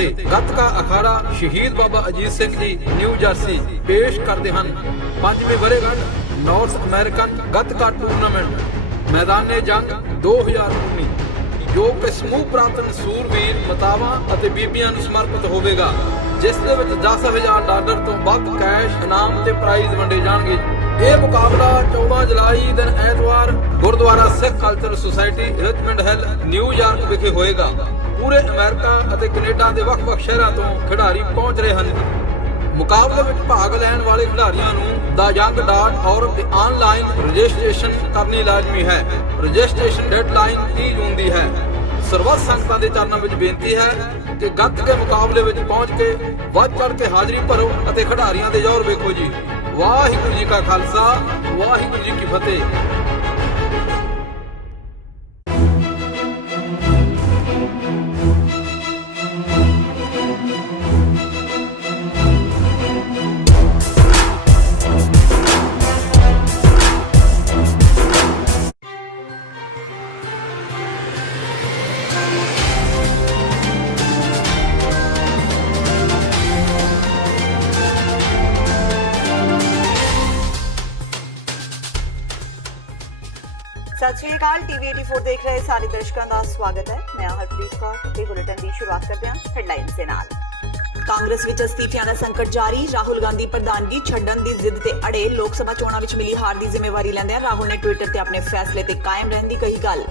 ਅਤੇ ਗੱਤਕਾ ਅਖਾੜਾ ਸ਼ਹੀਦ ਬਾਬਾ ਅਜੀਤ ਸਿੰਘ ਜੀ ਨਿਊ ਜਰਸੀ ਪੇਸ਼ ਕਰਦੇ ਹਨ 5ਵੀਂ ਵਰ੍ਹੇਗੰਢ ਨਾਰਥ ਅਮਰੀਕਨ ਗੱਤਕਾ ਟੂਰਨਾਮੈਂਟ ਮੈਦਾਨੇ ਜੰਗ 2019 ਜੋ ਕਿ ਸਮੂਹ ਪ੍ਰਾਪਤਨ ਸੂਰਵੀਰ ਮਾਤਾਵਾਂ ਅਤੇ ਬੀਬੀਆਂ ਨੂੰ ਸਮਰਪਿਤ ਹੋਵੇਗਾ, ਜਿਸ ਦੇ ਵਿੱਚ $10,000 ਤੋਂ ਵੱਧ ਕੈਸ਼ ਇਨਾਮ ਤੇ ਪ੍ਰਾਈਜ਼ ਵੰਡੇ ਜਾਣਗੇ। ਇਹ ਮੁਕਾਬਲਾ 14 ਜੁਲਾਈ ਦਿਨ ਐਤਵਾਰ Gurdwara Sikh Cultural Society Richmond Hill New York ਵਿਖੇ ਹੋਏਗਾ। ਪੂਰੇ ਅਮਰੀਕਾ ਅਤੇ ਕੈਨੇਡਾ ਦੇ ਵੱਖ-ਵੱਖ ਸ਼ਹਿਰਾਂ ਤੋਂ ਖਿਡਾਰੀ ਪਹੁੰਚ ਰਹੇ ਹਨ। ਮੁਕਾਬਲੇ ਵਿੱਚ ਭਾਗ ਲੈਣ ਵਾਲੇ ਖਿਡਾਰੀਆਂ ਨੂੰ theyoung.org ਤੇ ਆਨਲਾਈਨ ਰਜਿਸਟ੍ਰੇਸ਼ਨ ਕਰਨੀ ਲਾਜ਼ਮੀ ਹੈ। ਰਜਿਸਟ੍ਰੇਸ਼ਨ ਡੈਡਲਾਈਨ 30 ਜੂਨ ਦੀ ਹੈ। ਸਰਬੱਤ ਸੰਗਤਾਂ ਦੇ ਚਰਨਾਂ ਵਿੱਚ ਬੇਨਤੀ ਹੈ ਕਿ ਗੱਤਕੇ ਮੁਕਾਬਲੇ ਵਿੱਚ ਪਹੁੰਚ ਕੇ ਵੱਧ ਚੜ੍ਹ ਕੇ ਹਾਜ਼ਰੀ ਭਰੋ ਅਤੇ ਖਿਡਾਰੀਆਂ ਦੇ ਜ਼ੋਰ ਵੇਖੋ ਜੀ। ਵਾਹਿਗੁਰੂ ਜੀ ਕਾ ਖਾਲਸਾ, ਵਾਹਿਗੁਰੂ ਜੀ ਕੀ ਫਤਿਹ। ਸਤਿ ਸ਼੍ਰੀ ਅਕਾਲ। ਟੀਵੀ 84 ਦੇਖ ਰਹੇ ਸਾਰੇ ਦਰਸ਼ਕਾਂ ਦਾ ਸਵਾਗਤ ਹੈ। ਮੈਂ ਹਰਪ੍ਰੀਤ ਕੌਰ ਤੇ ਬੁਲੇਟਿਨ ਦੀ ਸ਼ੁਰੂਆਤ ਕਰਦੇ ਹਾਂ ਹੈਡਲਾਈਨਸ ਦੇ ਨਾਲ। ਕਾਂਗਰਸ ਵਿੱਚ ਅਸਤੀਫਿਆਂ ਦਾ ਸੰਕਟ ਜਾਰੀ। ਰਾਹੁਲ ਗਾਂਧੀ ਪ੍ਰਧਾਨਗੀ ਛੱਡਣ ਦੀ ਜ਼ਿੱਦ ਤੇ ਅੜੇ। ਲੋਕ ਸਭਾ ਚੋਣਾਂ ਵਿੱਚ ਮਿਲੀ ਹਾਰ ਦੀ ਜ਼ਿੰਮੇਵਾਰੀ ਲੈਂਦਿਆਂ ਰਾਹੁਲ ਨੇ ਟਵਿੱਟਰ ਤੇ ਆਪਣੇ ਫੈਸਲੇ ਤੇ ਕਾਇਮ ਰਹਿਣ ਦੀ ਕਹੀ ਗੱਲ।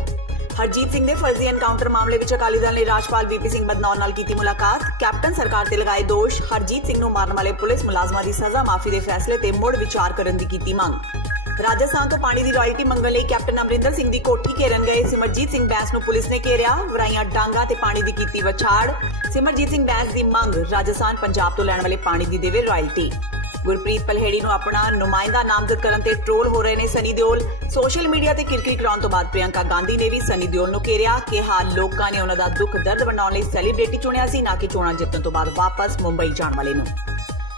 ਹਰਜੀਤ ਸਿੰਘ ਦੇ ਫਰਜ਼ੀ ਐਨਕਾਊਂਟਰ ਮਾਮਲੇ ਵਿੱਚ ਅਕਾਲੀ ਦਲ ਨੇ ਰਾਜਪਾਲ ਵੀਪੀ ਸਿੰਘ ਬਦਨੌਰ ਨਾਲ ਕੀਤੀ ਮੁਲਾਕਾਤ। ਕੈਪਟਨ ਸਰਕਾਰ ਤੇ ਲਗਾਏ ਦੋਸ਼। ਹਰਜੀਤ ਸਿੰਘ ਨੂੰ ਮਾਰਨ ਵਾਲੇ ਪੁਲਿਸ ਮੁਲਾਜ਼ਮਾਂ ਦੀ ਸਜ਼ਾ ਮਾਫੀ ਦੇ ਫੈਸਲੇ ਤੇ ਮੁੜ ਵਿਚਾਰ ਕਰਨ ਦੀ ਕੀਤੀ ਮੰਗ। ਰਾਜਸਥਾਨ ਤੋਂ ਪਾਣੀ ਦੀ ਰਾਇਲਟੀ ਮੰਗਣ ਲਈ ਕੈਪਟਨ ਅਮਰਿੰਦਰ ਸਿੰਘ ਦੀ ਕੋਠੀ ਘੇਰਨ ਗਏ ਸਿਮਰਜੀਤ ਸਿੰਘ ਬੈਂਸ ਨੂੰ ਪੁਲਿਸ ਨੇ ਘੇਰਿਆ। ਵਰਾਈਆਂ ਡਾਂਗਾ ਤੇ ਪਾਣੀ ਦੀ ਕੀਤੀ ਵਛਾੜ। ਸਿਮਰਜੀਤ ਸਿੰਘ ਬੈਂਸ ਦੀ ਮੰਗ ਰਾਜਸਥਾਨ ਪੰਜਾਬ ਤੋਂ ਲੈਣ ਵਾਲੇ ਪਾਣੀ ਦੀ ਦੇਵੇ ਰਾਇਲਟੀ। ਗੁਰਪ੍ਰੀਤ ਪਲਹੇੜੀ ਨੂੰ ਆਪਣਾ ਨੁਮਾਇੰਦਾ ਨਾਮਜ਼ਦ ਕਰਨ ਤੇ ਟ੍ਰੋਲ ਹੋ ਰਹੇ ਨੇ ਸਨੀ ਦਿਓਲ। ਸੋਸ਼ਲ ਮੀਡੀਆ ਤੇ ਕਿਰਕੀ ਕਰਾਉਣ ਤੋਂ ਬਾਅਦ ਪ੍ਰਿਯੰਕਾ ਗਾਂਧੀ ਨੇ ਵੀ ਸਨੀ ਦਿਓਲ ਨੂੰ ਘੇਰਿਆ। ਕਿਹਾ ਲੋਕਾਂ ਨੇ ਉਹਨਾਂ ਦਾ ਦੁੱਖ ਦਰਦ ਵੰਡਾਉਣ ਲਈ ਸੈਲੀਬ੍ਰਿਟੀ ਚੁਣਿਆ ਸੀ, ਨਾ ਕਿ ਚੋਣਾਂ ਜਿੱਤਣ ਤੋਂ ਬਾਅਦ ਵਾਪਸ ਮੁੰਬਈ ਜਾਣ ਵਾਲੇ ਨੂੰ।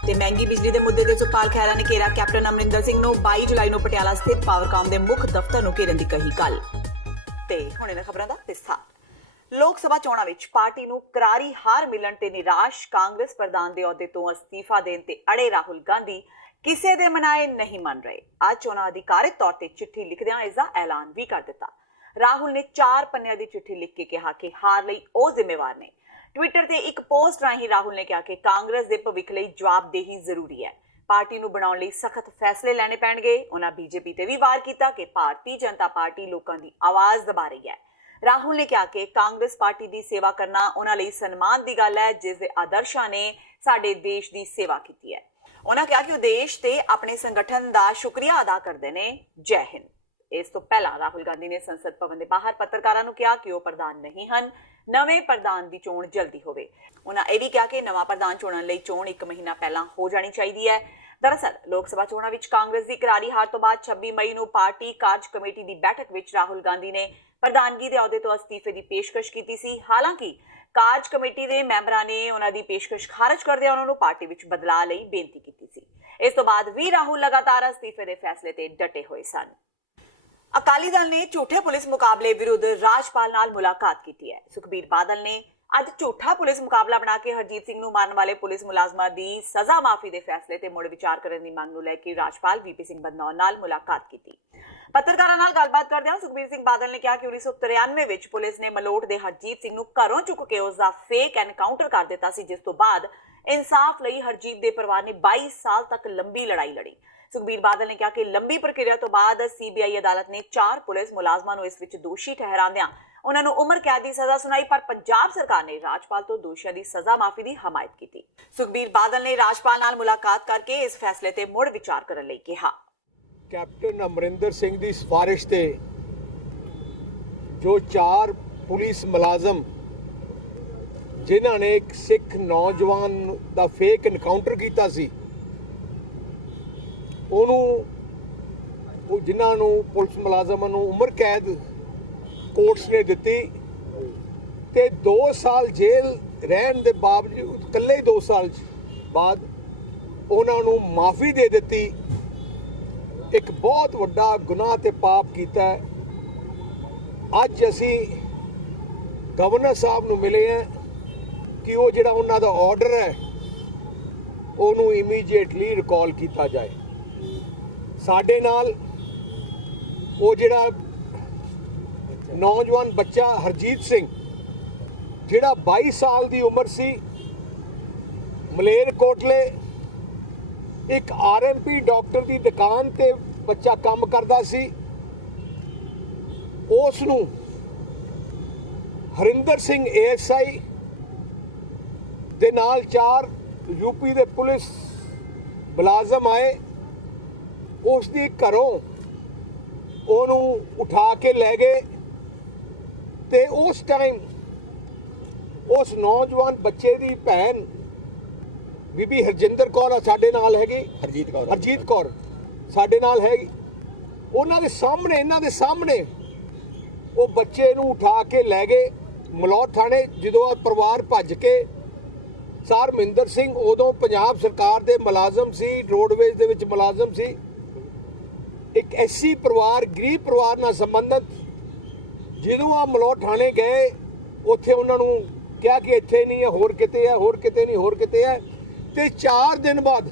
ਤੇ ਮਹਿੰਗੀ ਬਿਜਲੀ ਦੇ ਮੁੱਦੇ ਤੇ ਸੁਖਪਾਲ ਖਹਿਰਾ ਨੇ ਘੇਰਿਆ ਕੈਪਟਨ ਅਮਰਿੰਦਰ ਸਿੰਘ ਨੂੰ। 22 ਜੁਲਾਈ ਨੂੰ ਪਟਿਆਲਾ ਸਥਿਤ ਪਾਵਰਕਾਮ ਦੇ ਮੁੱਖ ਦਫ਼ਤਰ ਨੂੰ ਘੇਰਨ ਦੀ ਕਹੀ ਗੱਲ। ਤੇ ਹੁਣ ਇਹਨਾਂ ਖਬਰਾਂ ਦਾ ਵਿਸਥਾਰ। ਲੋਕ ਸਭਾ ਚੋਣਾਂ ਵਿੱਚ ਪਾਰਟੀ ਨੂੰ ਕਰਾਰੀ ਹਾਰ ਮਿਲਣ ਤੇ ਨਿਰਾਸ਼ ਕਾਂਗਰਸ ਪ੍ਰਧਾਨ ਦੇ ਅਹੁਦੇ ਤੋਂ ਅਸਤੀਫਾ ਦੇਣ ਤੇ ਅੜੇ ਰਾਹੁਲ ਗਾਂਧੀ ਕਿਸੇ ਦੇ ਮਨਾਏ ਨਹੀਂ ਮੰਨ ਰਹੇ। ਅੱਜ ਚੋਣਾਂ ਅਧਿਕਾਰਿਤ ਤੌਰ ਤੇ ਚਿੱਠੀ ਲਿਖਦਿਆਂ ਇਸ ਦਾ ਐਲਾਨ ਵੀ ਕਰ ਦਿੱਤਾ। ਰਾਹੁਲ ਨੇ 4 ਪੰਨਿਆਂ ਦੀ ਚਿੱਠੀ ਲਿਖ ਕੇ ਕਿਹਾ ਕਿ ਹਾਰ ਲਈ ਉਹ ਜ਼ਿੰਮੇਵਾਰ ਨੇ। ਟਵਿੱਟਰ ਤੇ ਇੱਕ ਪੋਸਟ ਰਾਹੀਂ ਰਾਹੁਲ ਨੇ ਕਿਹਾ ਕਿ ਕਾਂਗਰਸ ਦੇ ਭਵਿੱਖ ਲਈ ਜਵਾਬਦੇਹੀ ਜ਼ਰੂਰੀ ਹੈ। ਪਾਰਟੀ ਨੂੰ ਬਣਾਉਣ ਲਈ ਸਖਤ ਫੈਸਲੇ ਲੈਣੇ ਪੈਣਗੇ। ਉਹਨਾਂ ਬੀਜੇਪੀ ਤੇ ਵੀ ਵਾਰ ਕੀਤਾ ਕਿ ਭਾਰਤੀ ਜਨਤਾ ਪਾਰਟੀ ਲੋਕਾਂ ਦੀ ਆਵਾਜ਼ ਦਬਾ ਰਹੀ ਹੈ। ਰਾਹੁਲ ਨੇ ਕਿਹਾ ਕਿ ਕਾਂਗਰਸ ਪਾਰਟੀ ਦੀ ਸੇਵਾ ਕਰਨਾ ਉਹਨਾਂ ਲਈ ਸਨਮਾਨ ਦੀ ਗੱਲ ਹੈ, ਜਿਸ ਦੇ ਆਦਰਸ਼ਾਂ ਨੇ ਸਾਡੇ ਦੇਸ਼ ਦੀ ਸੇਵਾ ਕੀਤੀ ਹੈ। ਉਹਨਾਂ ਕਿਹਾ ਕਿ ਉਹ ਦੇਸ਼ ਤੇ ਆਪਣੇ ਸੰਗਠਨ ਦਾ ਸ਼ੁਕਰੀਆ ਅਦਾ ਕਰਦੇ ਨੇ। ਜੈ ਹਿੰਦ। ਇਸ ਤੋਂ ਪਹਿਲਾਂ ਰਾਹੁਲ ਗਾਂਧੀ ਨੇ ਸੰਸਦ ਭਵਨ ਦੇ ਬਾਹਰ ਪੱਤਰਕਾਰਾਂ ਨੂੰ ਕਿਹਾ ਕਿ ਉਹ ਪ੍ਰਧਾਨ ਨਹੀਂ ਹਨ, ਨਵੇਂ ਪ੍ਰਧਾਨ ਦੀ ਚੋਣ ਜਲਦੀ ਹੋਵੇ। ਉਹਨਾਂ ਇਹ ਵੀ ਕਿਹਾ ਕਿ ਨਵਾਂ ਪ੍ਰਧਾਨ ਚੁਣਨ ਲਈ ਚੋਣ 1 ਮਹੀਨਾ ਪਹਿਲਾਂ ਹੋ ਜਾਣੀ ਚਾਹੀਦੀ ਹੈ। ਦਰਅਸਲ ਲੋਕ ਸਭਾ ਚੋਣਾਂ ਵਿੱਚ ਕਾਂਗਰਸ ਦੀ ਕਰਾਰੀ ਹਾਰ ਤੋਂ ਬਾਅਦ 26 ਮਈ ਨੂੰ ਪਾਰਟੀ ਕਾਰਜ ਕਮੇਟੀ ਦੀ ਬੈਠਕ ਵਿੱਚ ਰਾਹੁਲ ਗਾਂਧੀ ਨੇ ਪ੍ਰਧਾਨਗੀ ਦੇ ਅਹੁਦੇ ਤੋਂ ਅਸਤੀਫੇ ਦੀ ਪੇਸ਼ਕਸ਼ ਕੀਤੀ ਸੀ। ਹਾਲਾਂਕਿ ਕਾਰਜ ਕਮੇਟੀ ਦੇ ਮੈਂਬਰਾਂ ਨੇ ਉਹਨਾਂ ਦੀ ਪੇਸ਼ਕਸ਼ ਖਾਰਜ ਕਰਦਿਆਂ ਉਹਨਾਂ ਨੂੰ ਪਾਰਟੀ ਵਿੱਚ ਬਦਲਾਅ ਲਈ ਬੇਨਤੀ ਕੀਤੀ ਸੀ। ਇਸ ਤੋਂ ਬਾਅਦ ਵੀ ਰਾਹੁਲ ਲਗਾਤਾਰ ਅਸਤੀਫੇ ਦੇ ਫੈਸਲੇ ਤੇ ਡਟੇ ਹੋਏ ਸਨ। ਅਕਾਲੀ ਦਲ ਨੇ ਝੂਠੇ ਪੁਲਿਸ ਮੁਕਾਬਲੇ ਵਿਰੁੱਧ ਰਾਜਪਾਲ ਨਾਲ ਮੁਲਾਕਾਤ ਕੀਤੀ ਹੈ। ਸੁਖਬੀਰ ਬਾਦਲ ਨੇ ਅੱਜ ਝੂਠਾ ਪੁਲਿਸ ਮੁਕਾਬਲਾ ਬਣਾ ਕੇ ਹਰਜੀਤ ਸਿੰਘ ਨੂੰ ਮਾਰਨ ਵਾਲੇ ਪੁਲਿਸ ਮੁਲਾਜ਼ਮਾਂ ਦੀ ਸਜ਼ਾ ਮਾਫੀ ਦੇ ਫੈਸਲੇ ਤੇ ਮੁੜ ਵਿਚਾਰ ਕਰਨ ਦੀ ਮੰਗ ਨੂੰ ਲੈ ਕੇ ਰਾਜਪਾਲ ਵੀਪੀ ਸਿੰਘ ਬਦਨੌਰ ਨਾਲ ਮੁਲਾਕਾਤ ਕੀਤੀ। ਪੱਤਰਕਾਰਾਂ ਨਾਲ ਗੱਲਬਾਤ ਕਰਦਿਆਂ ਸੁਖਬੀਰ ਸਿੰਘ ਬਾਦਲ ਨੇ ਕਿਹਾ ਕਿ 1993 ਵਿੱਚ ਪੁਲਿਸ ਨੇ ਮਲੋਟ ਦੇ ਹਰਜੀਤ ਸਿੰਘ ਨੂੰ ਘਰੋਂ ਚੁੱਕ ਕੇ ਉਸ ਦਾ ਫੇਕ ਐਨਕਾਊਂਟਰ ਕਰ ਦਿੱਤਾ ਸੀ, ਜਿਸ ਤੋਂ ਬਾਅਦ ਇਨਸਾਫ ਲਈ ਹਰਜੀਤ ਦੇ ਪਰਿਵਾਰ ਨੇ 22 ਸਾਲ ਤੱਕ ਲੰਬੀ ਲੜਾਈ ਲੜੀ। ਸੁਖਬੀਰ ਬਾਦਲ ਨੇ ਕਿਹਾ ਕਿ ਲੰਬੀ ਪ੍ਰਕਿਰਿਆ ਤੋਂ ਬਾਅਦ ਸੀਬੀਆਈ ਅਦਾਲਤ ਨੇ 4 ਪੁਲਿਸ ਮੁਲਾਜ਼ਮਾਂ ਨੂੰ ਇਸ ਵਿੱਚ ਦੋਸ਼ੀ ਠਹਿਰਾਉਂਦਿਆਂ ਉਹਨਾਂ ਨੂੰ ਉਮਰ ਕੈਦ ਦੀ ਸਜ਼ਾ ਸੁਣਾਈ, ਪਰ ਪੰਜਾਬ ਸਰਕਾਰ ਨੇ ਰਾਜਪਾਲ ਤੋਂ ਦੋਸ਼ੀਆਂ ਦੀ ਸਜ਼ਾ ਮਾਫੀ ਦੀ ਹਮਾਇਤ ਕੀਤੀ। ਸੁਖਬੀਰ ਬਾਦਲ ਨੇ ਰਾਜਪਾਲ ਨਾਲ ਮੁਲਾਕਾਤ ਕਰਕੇ ਇਸ ਫੈਸਲੇ ਤੇ ਮੁੜ ਵਿਚਾਰ ਕਰਨ ਲਈ ਕਿਹਾ। ਕੈਪਟਨ ਅਮਰਿੰਦਰ ਸਿੰਘ ਦੀ ਸਿਫਾਰਿਸ਼ ਤੇ ਜੋ 4 ਪੁਲਿਸ ਮੁਲਾਜ਼ਮ ਜਿਨ੍ਹਾਂ ਨੇ ਇੱਕ ਸਿੱਖ ਨੌਜਵਾਨ ਦਾ ਫੇਕ ਐਨਕਾਊਂਟਰ ਕੀਤਾ ਸੀ, ਉਹਨੂੰ ਜਿਨ੍ਹਾਂ ਨੂੰ ਪੁਲਿਸ ਮੁਲਾਜ਼ਮਾਂ ਨੂੰ ਉਮਰ ਕੈਦ ਕੋਰਟਸ ਨੇ ਦਿੱਤੀ ਤੇ 2 ਸਾਲ ਜੇਲ੍ਹ ਰਹਿਣ ਦੇ ਬਾਵਜੂਦ ਇਕੱਲੇ ਹੀ 2 ਸਾਲ ਬਾਅਦ ਉਹਨਾਂ ਨੂੰ ਮਾਫੀ ਦੇ ਦਿੱਤੀ। ਇੱਕ ਬਹੁਤ ਵੱਡਾ ਗੁਨਾਹ ਤੇ ਪਾਪ ਕੀਤਾ ਹੈ। ਅੱਜ ਅਸੀਂ ਗਵਰਨਰ ਸਾਹਿਬ ਨੂੰ ਮਿਲੇ ਹਾਂ ਕਿ ਉਹ ਜਿਹੜਾ ਉਹਨਾਂ ਦਾ ਆਰਡਰ ਹੈ ਉਹਨੂੰ ਇਮੀਡੀਏਟਲੀ ਰਿਕਾਲ ਕੀਤਾ ਜਾਏ। ਸਾਡੇ ਨਾਲ ਉਹ ਜਿਹੜਾ ਨੌਜਵਾਨ ਬੱਚਾ ਹਰਜੀਤ ਸਿੰਘ ਜਿਹੜਾ 22 ਸਾਲ ਦੀ ਉਮਰ ਸੀ, ਮਲੇਰਕੋਟਲੇ ਇੱਕ ਆਰਐਮਪੀ ਡਾਕਟਰ ਦੀ ਦੁਕਾਨ ਤੇ ਬੱਚਾ ਕੰਮ ਕਰਦਾ ਸੀ, ਉਸ ਨੂੰ ਹਰਿੰਦਰ ਸਿੰਘ ਏਐਸਆਈ ਦੇ ਨਾਲ 4 ਯੂਪੀ ਦੇ ਪੁਲਿਸ ਮੁਲਾਜ਼ਮ ਆਏ, ਉਸ ਦੀ ਘਰੋਂ ਉਹਨੂੰ ਉਠਾ ਕੇ ਲੈ ਗਏ ਤੇ ਉਸ ਟਾਈਮ ਉਸ ਨੌਜਵਾਨ ਬੱਚੇ ਦੀ ਭੈਣ ਬੀਬੀ ਹਰਜਿੰਦਰ ਕੌਰ ਸਾਡੇ ਨਾਲ ਹੈਗੀ, ਹਰਜੀਤ ਕੌਰ ਸਾਡੇ ਨਾਲ ਹੈਗੀ, ਉਹਨਾਂ ਦੇ ਸਾਹਮਣੇ, ਇਹਨਾਂ ਦੇ ਸਾਹਮਣੇ ਉਹ ਬੱਚੇ ਨੂੰ ਉਠਾ ਕੇ ਲੈ ਗਏ ਮਲੌਟ ਥਾਣੇ। ਜਦੋਂ ਆ ਪਰਿਵਾਰ ਭੱਜ ਕੇ, ਸਰ ਮਹਿੰਦਰ ਸਿੰਘ ਉਦੋਂ ਪੰਜਾਬ ਸਰਕਾਰ ਦੇ ਮੁਲਾਜ਼ਮ ਸੀ, ਰੋਡਵੇਜ਼ ਦੇ ਵਿੱਚ ਮੁਲਾਜ਼ਮ ਸੀ, ਇੱਕ ਐਸੀ ਪਰਿਵਾਰ, ਗਰੀਬ ਪਰਿਵਾਰ ਨਾਲ ਸੰਬੰਧਿਤ, ਜਦੋਂ ਆ ਮਲੌਟ ਥਾਣੇ ਗਏ ਉੱਥੇ ਉਹਨਾਂ ਨੂੰ ਕਿਹਾ ਕਿ ਇੱਥੇ ਨਹੀਂ ਹੈ, ਹੋਰ ਕਿਤੇ ਹੈ, ਹੋਰ ਕਿਤੇ ਨਹੀਂ, ਹੋਰ ਕਿਤੇ ਹੈ। ਤੇ 4 ਦਿਨ ਬਾਅਦ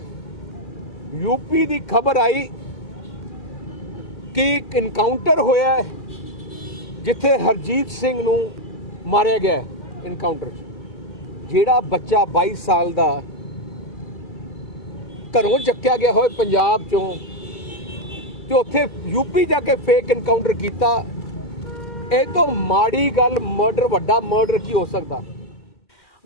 ਯੂਪੀ ਦੀ ਖਬਰ ਆਈ ਕਿ ਇੱਕ ਇਨਕਾਊਂਟਰ ਹੋਇਆ ਹੈ ਜਿੱਥੇ ਹਰਜੀਤ ਸਿੰਘ ਨੂੰ ਮਾਰਿਆ ਗਿਆ ਇਨਕਾਊਂਟਰ 'ਚ। ਜਿਹੜਾ ਬੱਚਾ 22 ਸਾਲ ਦਾ ਘਰੋਂ ਚੱਕਿਆ ਗਿਆ ਹੋਇਆ ਪੰਜਾਬ ਚੋਂ ਤੇ ਉੱਥੇ ਯੂਪੀ ਜਾ ਕੇ ਫੇਕ ਇਨਕਾਊਂਟਰ ਕੀਤਾ, ਇਹ ਤੋਂ ਮਾੜੀ ਗੱਲ ਮਰਡਰ, ਵੱਡਾ ਮਰਡਰ ਕੀ ਹੋ ਸਕਦਾ।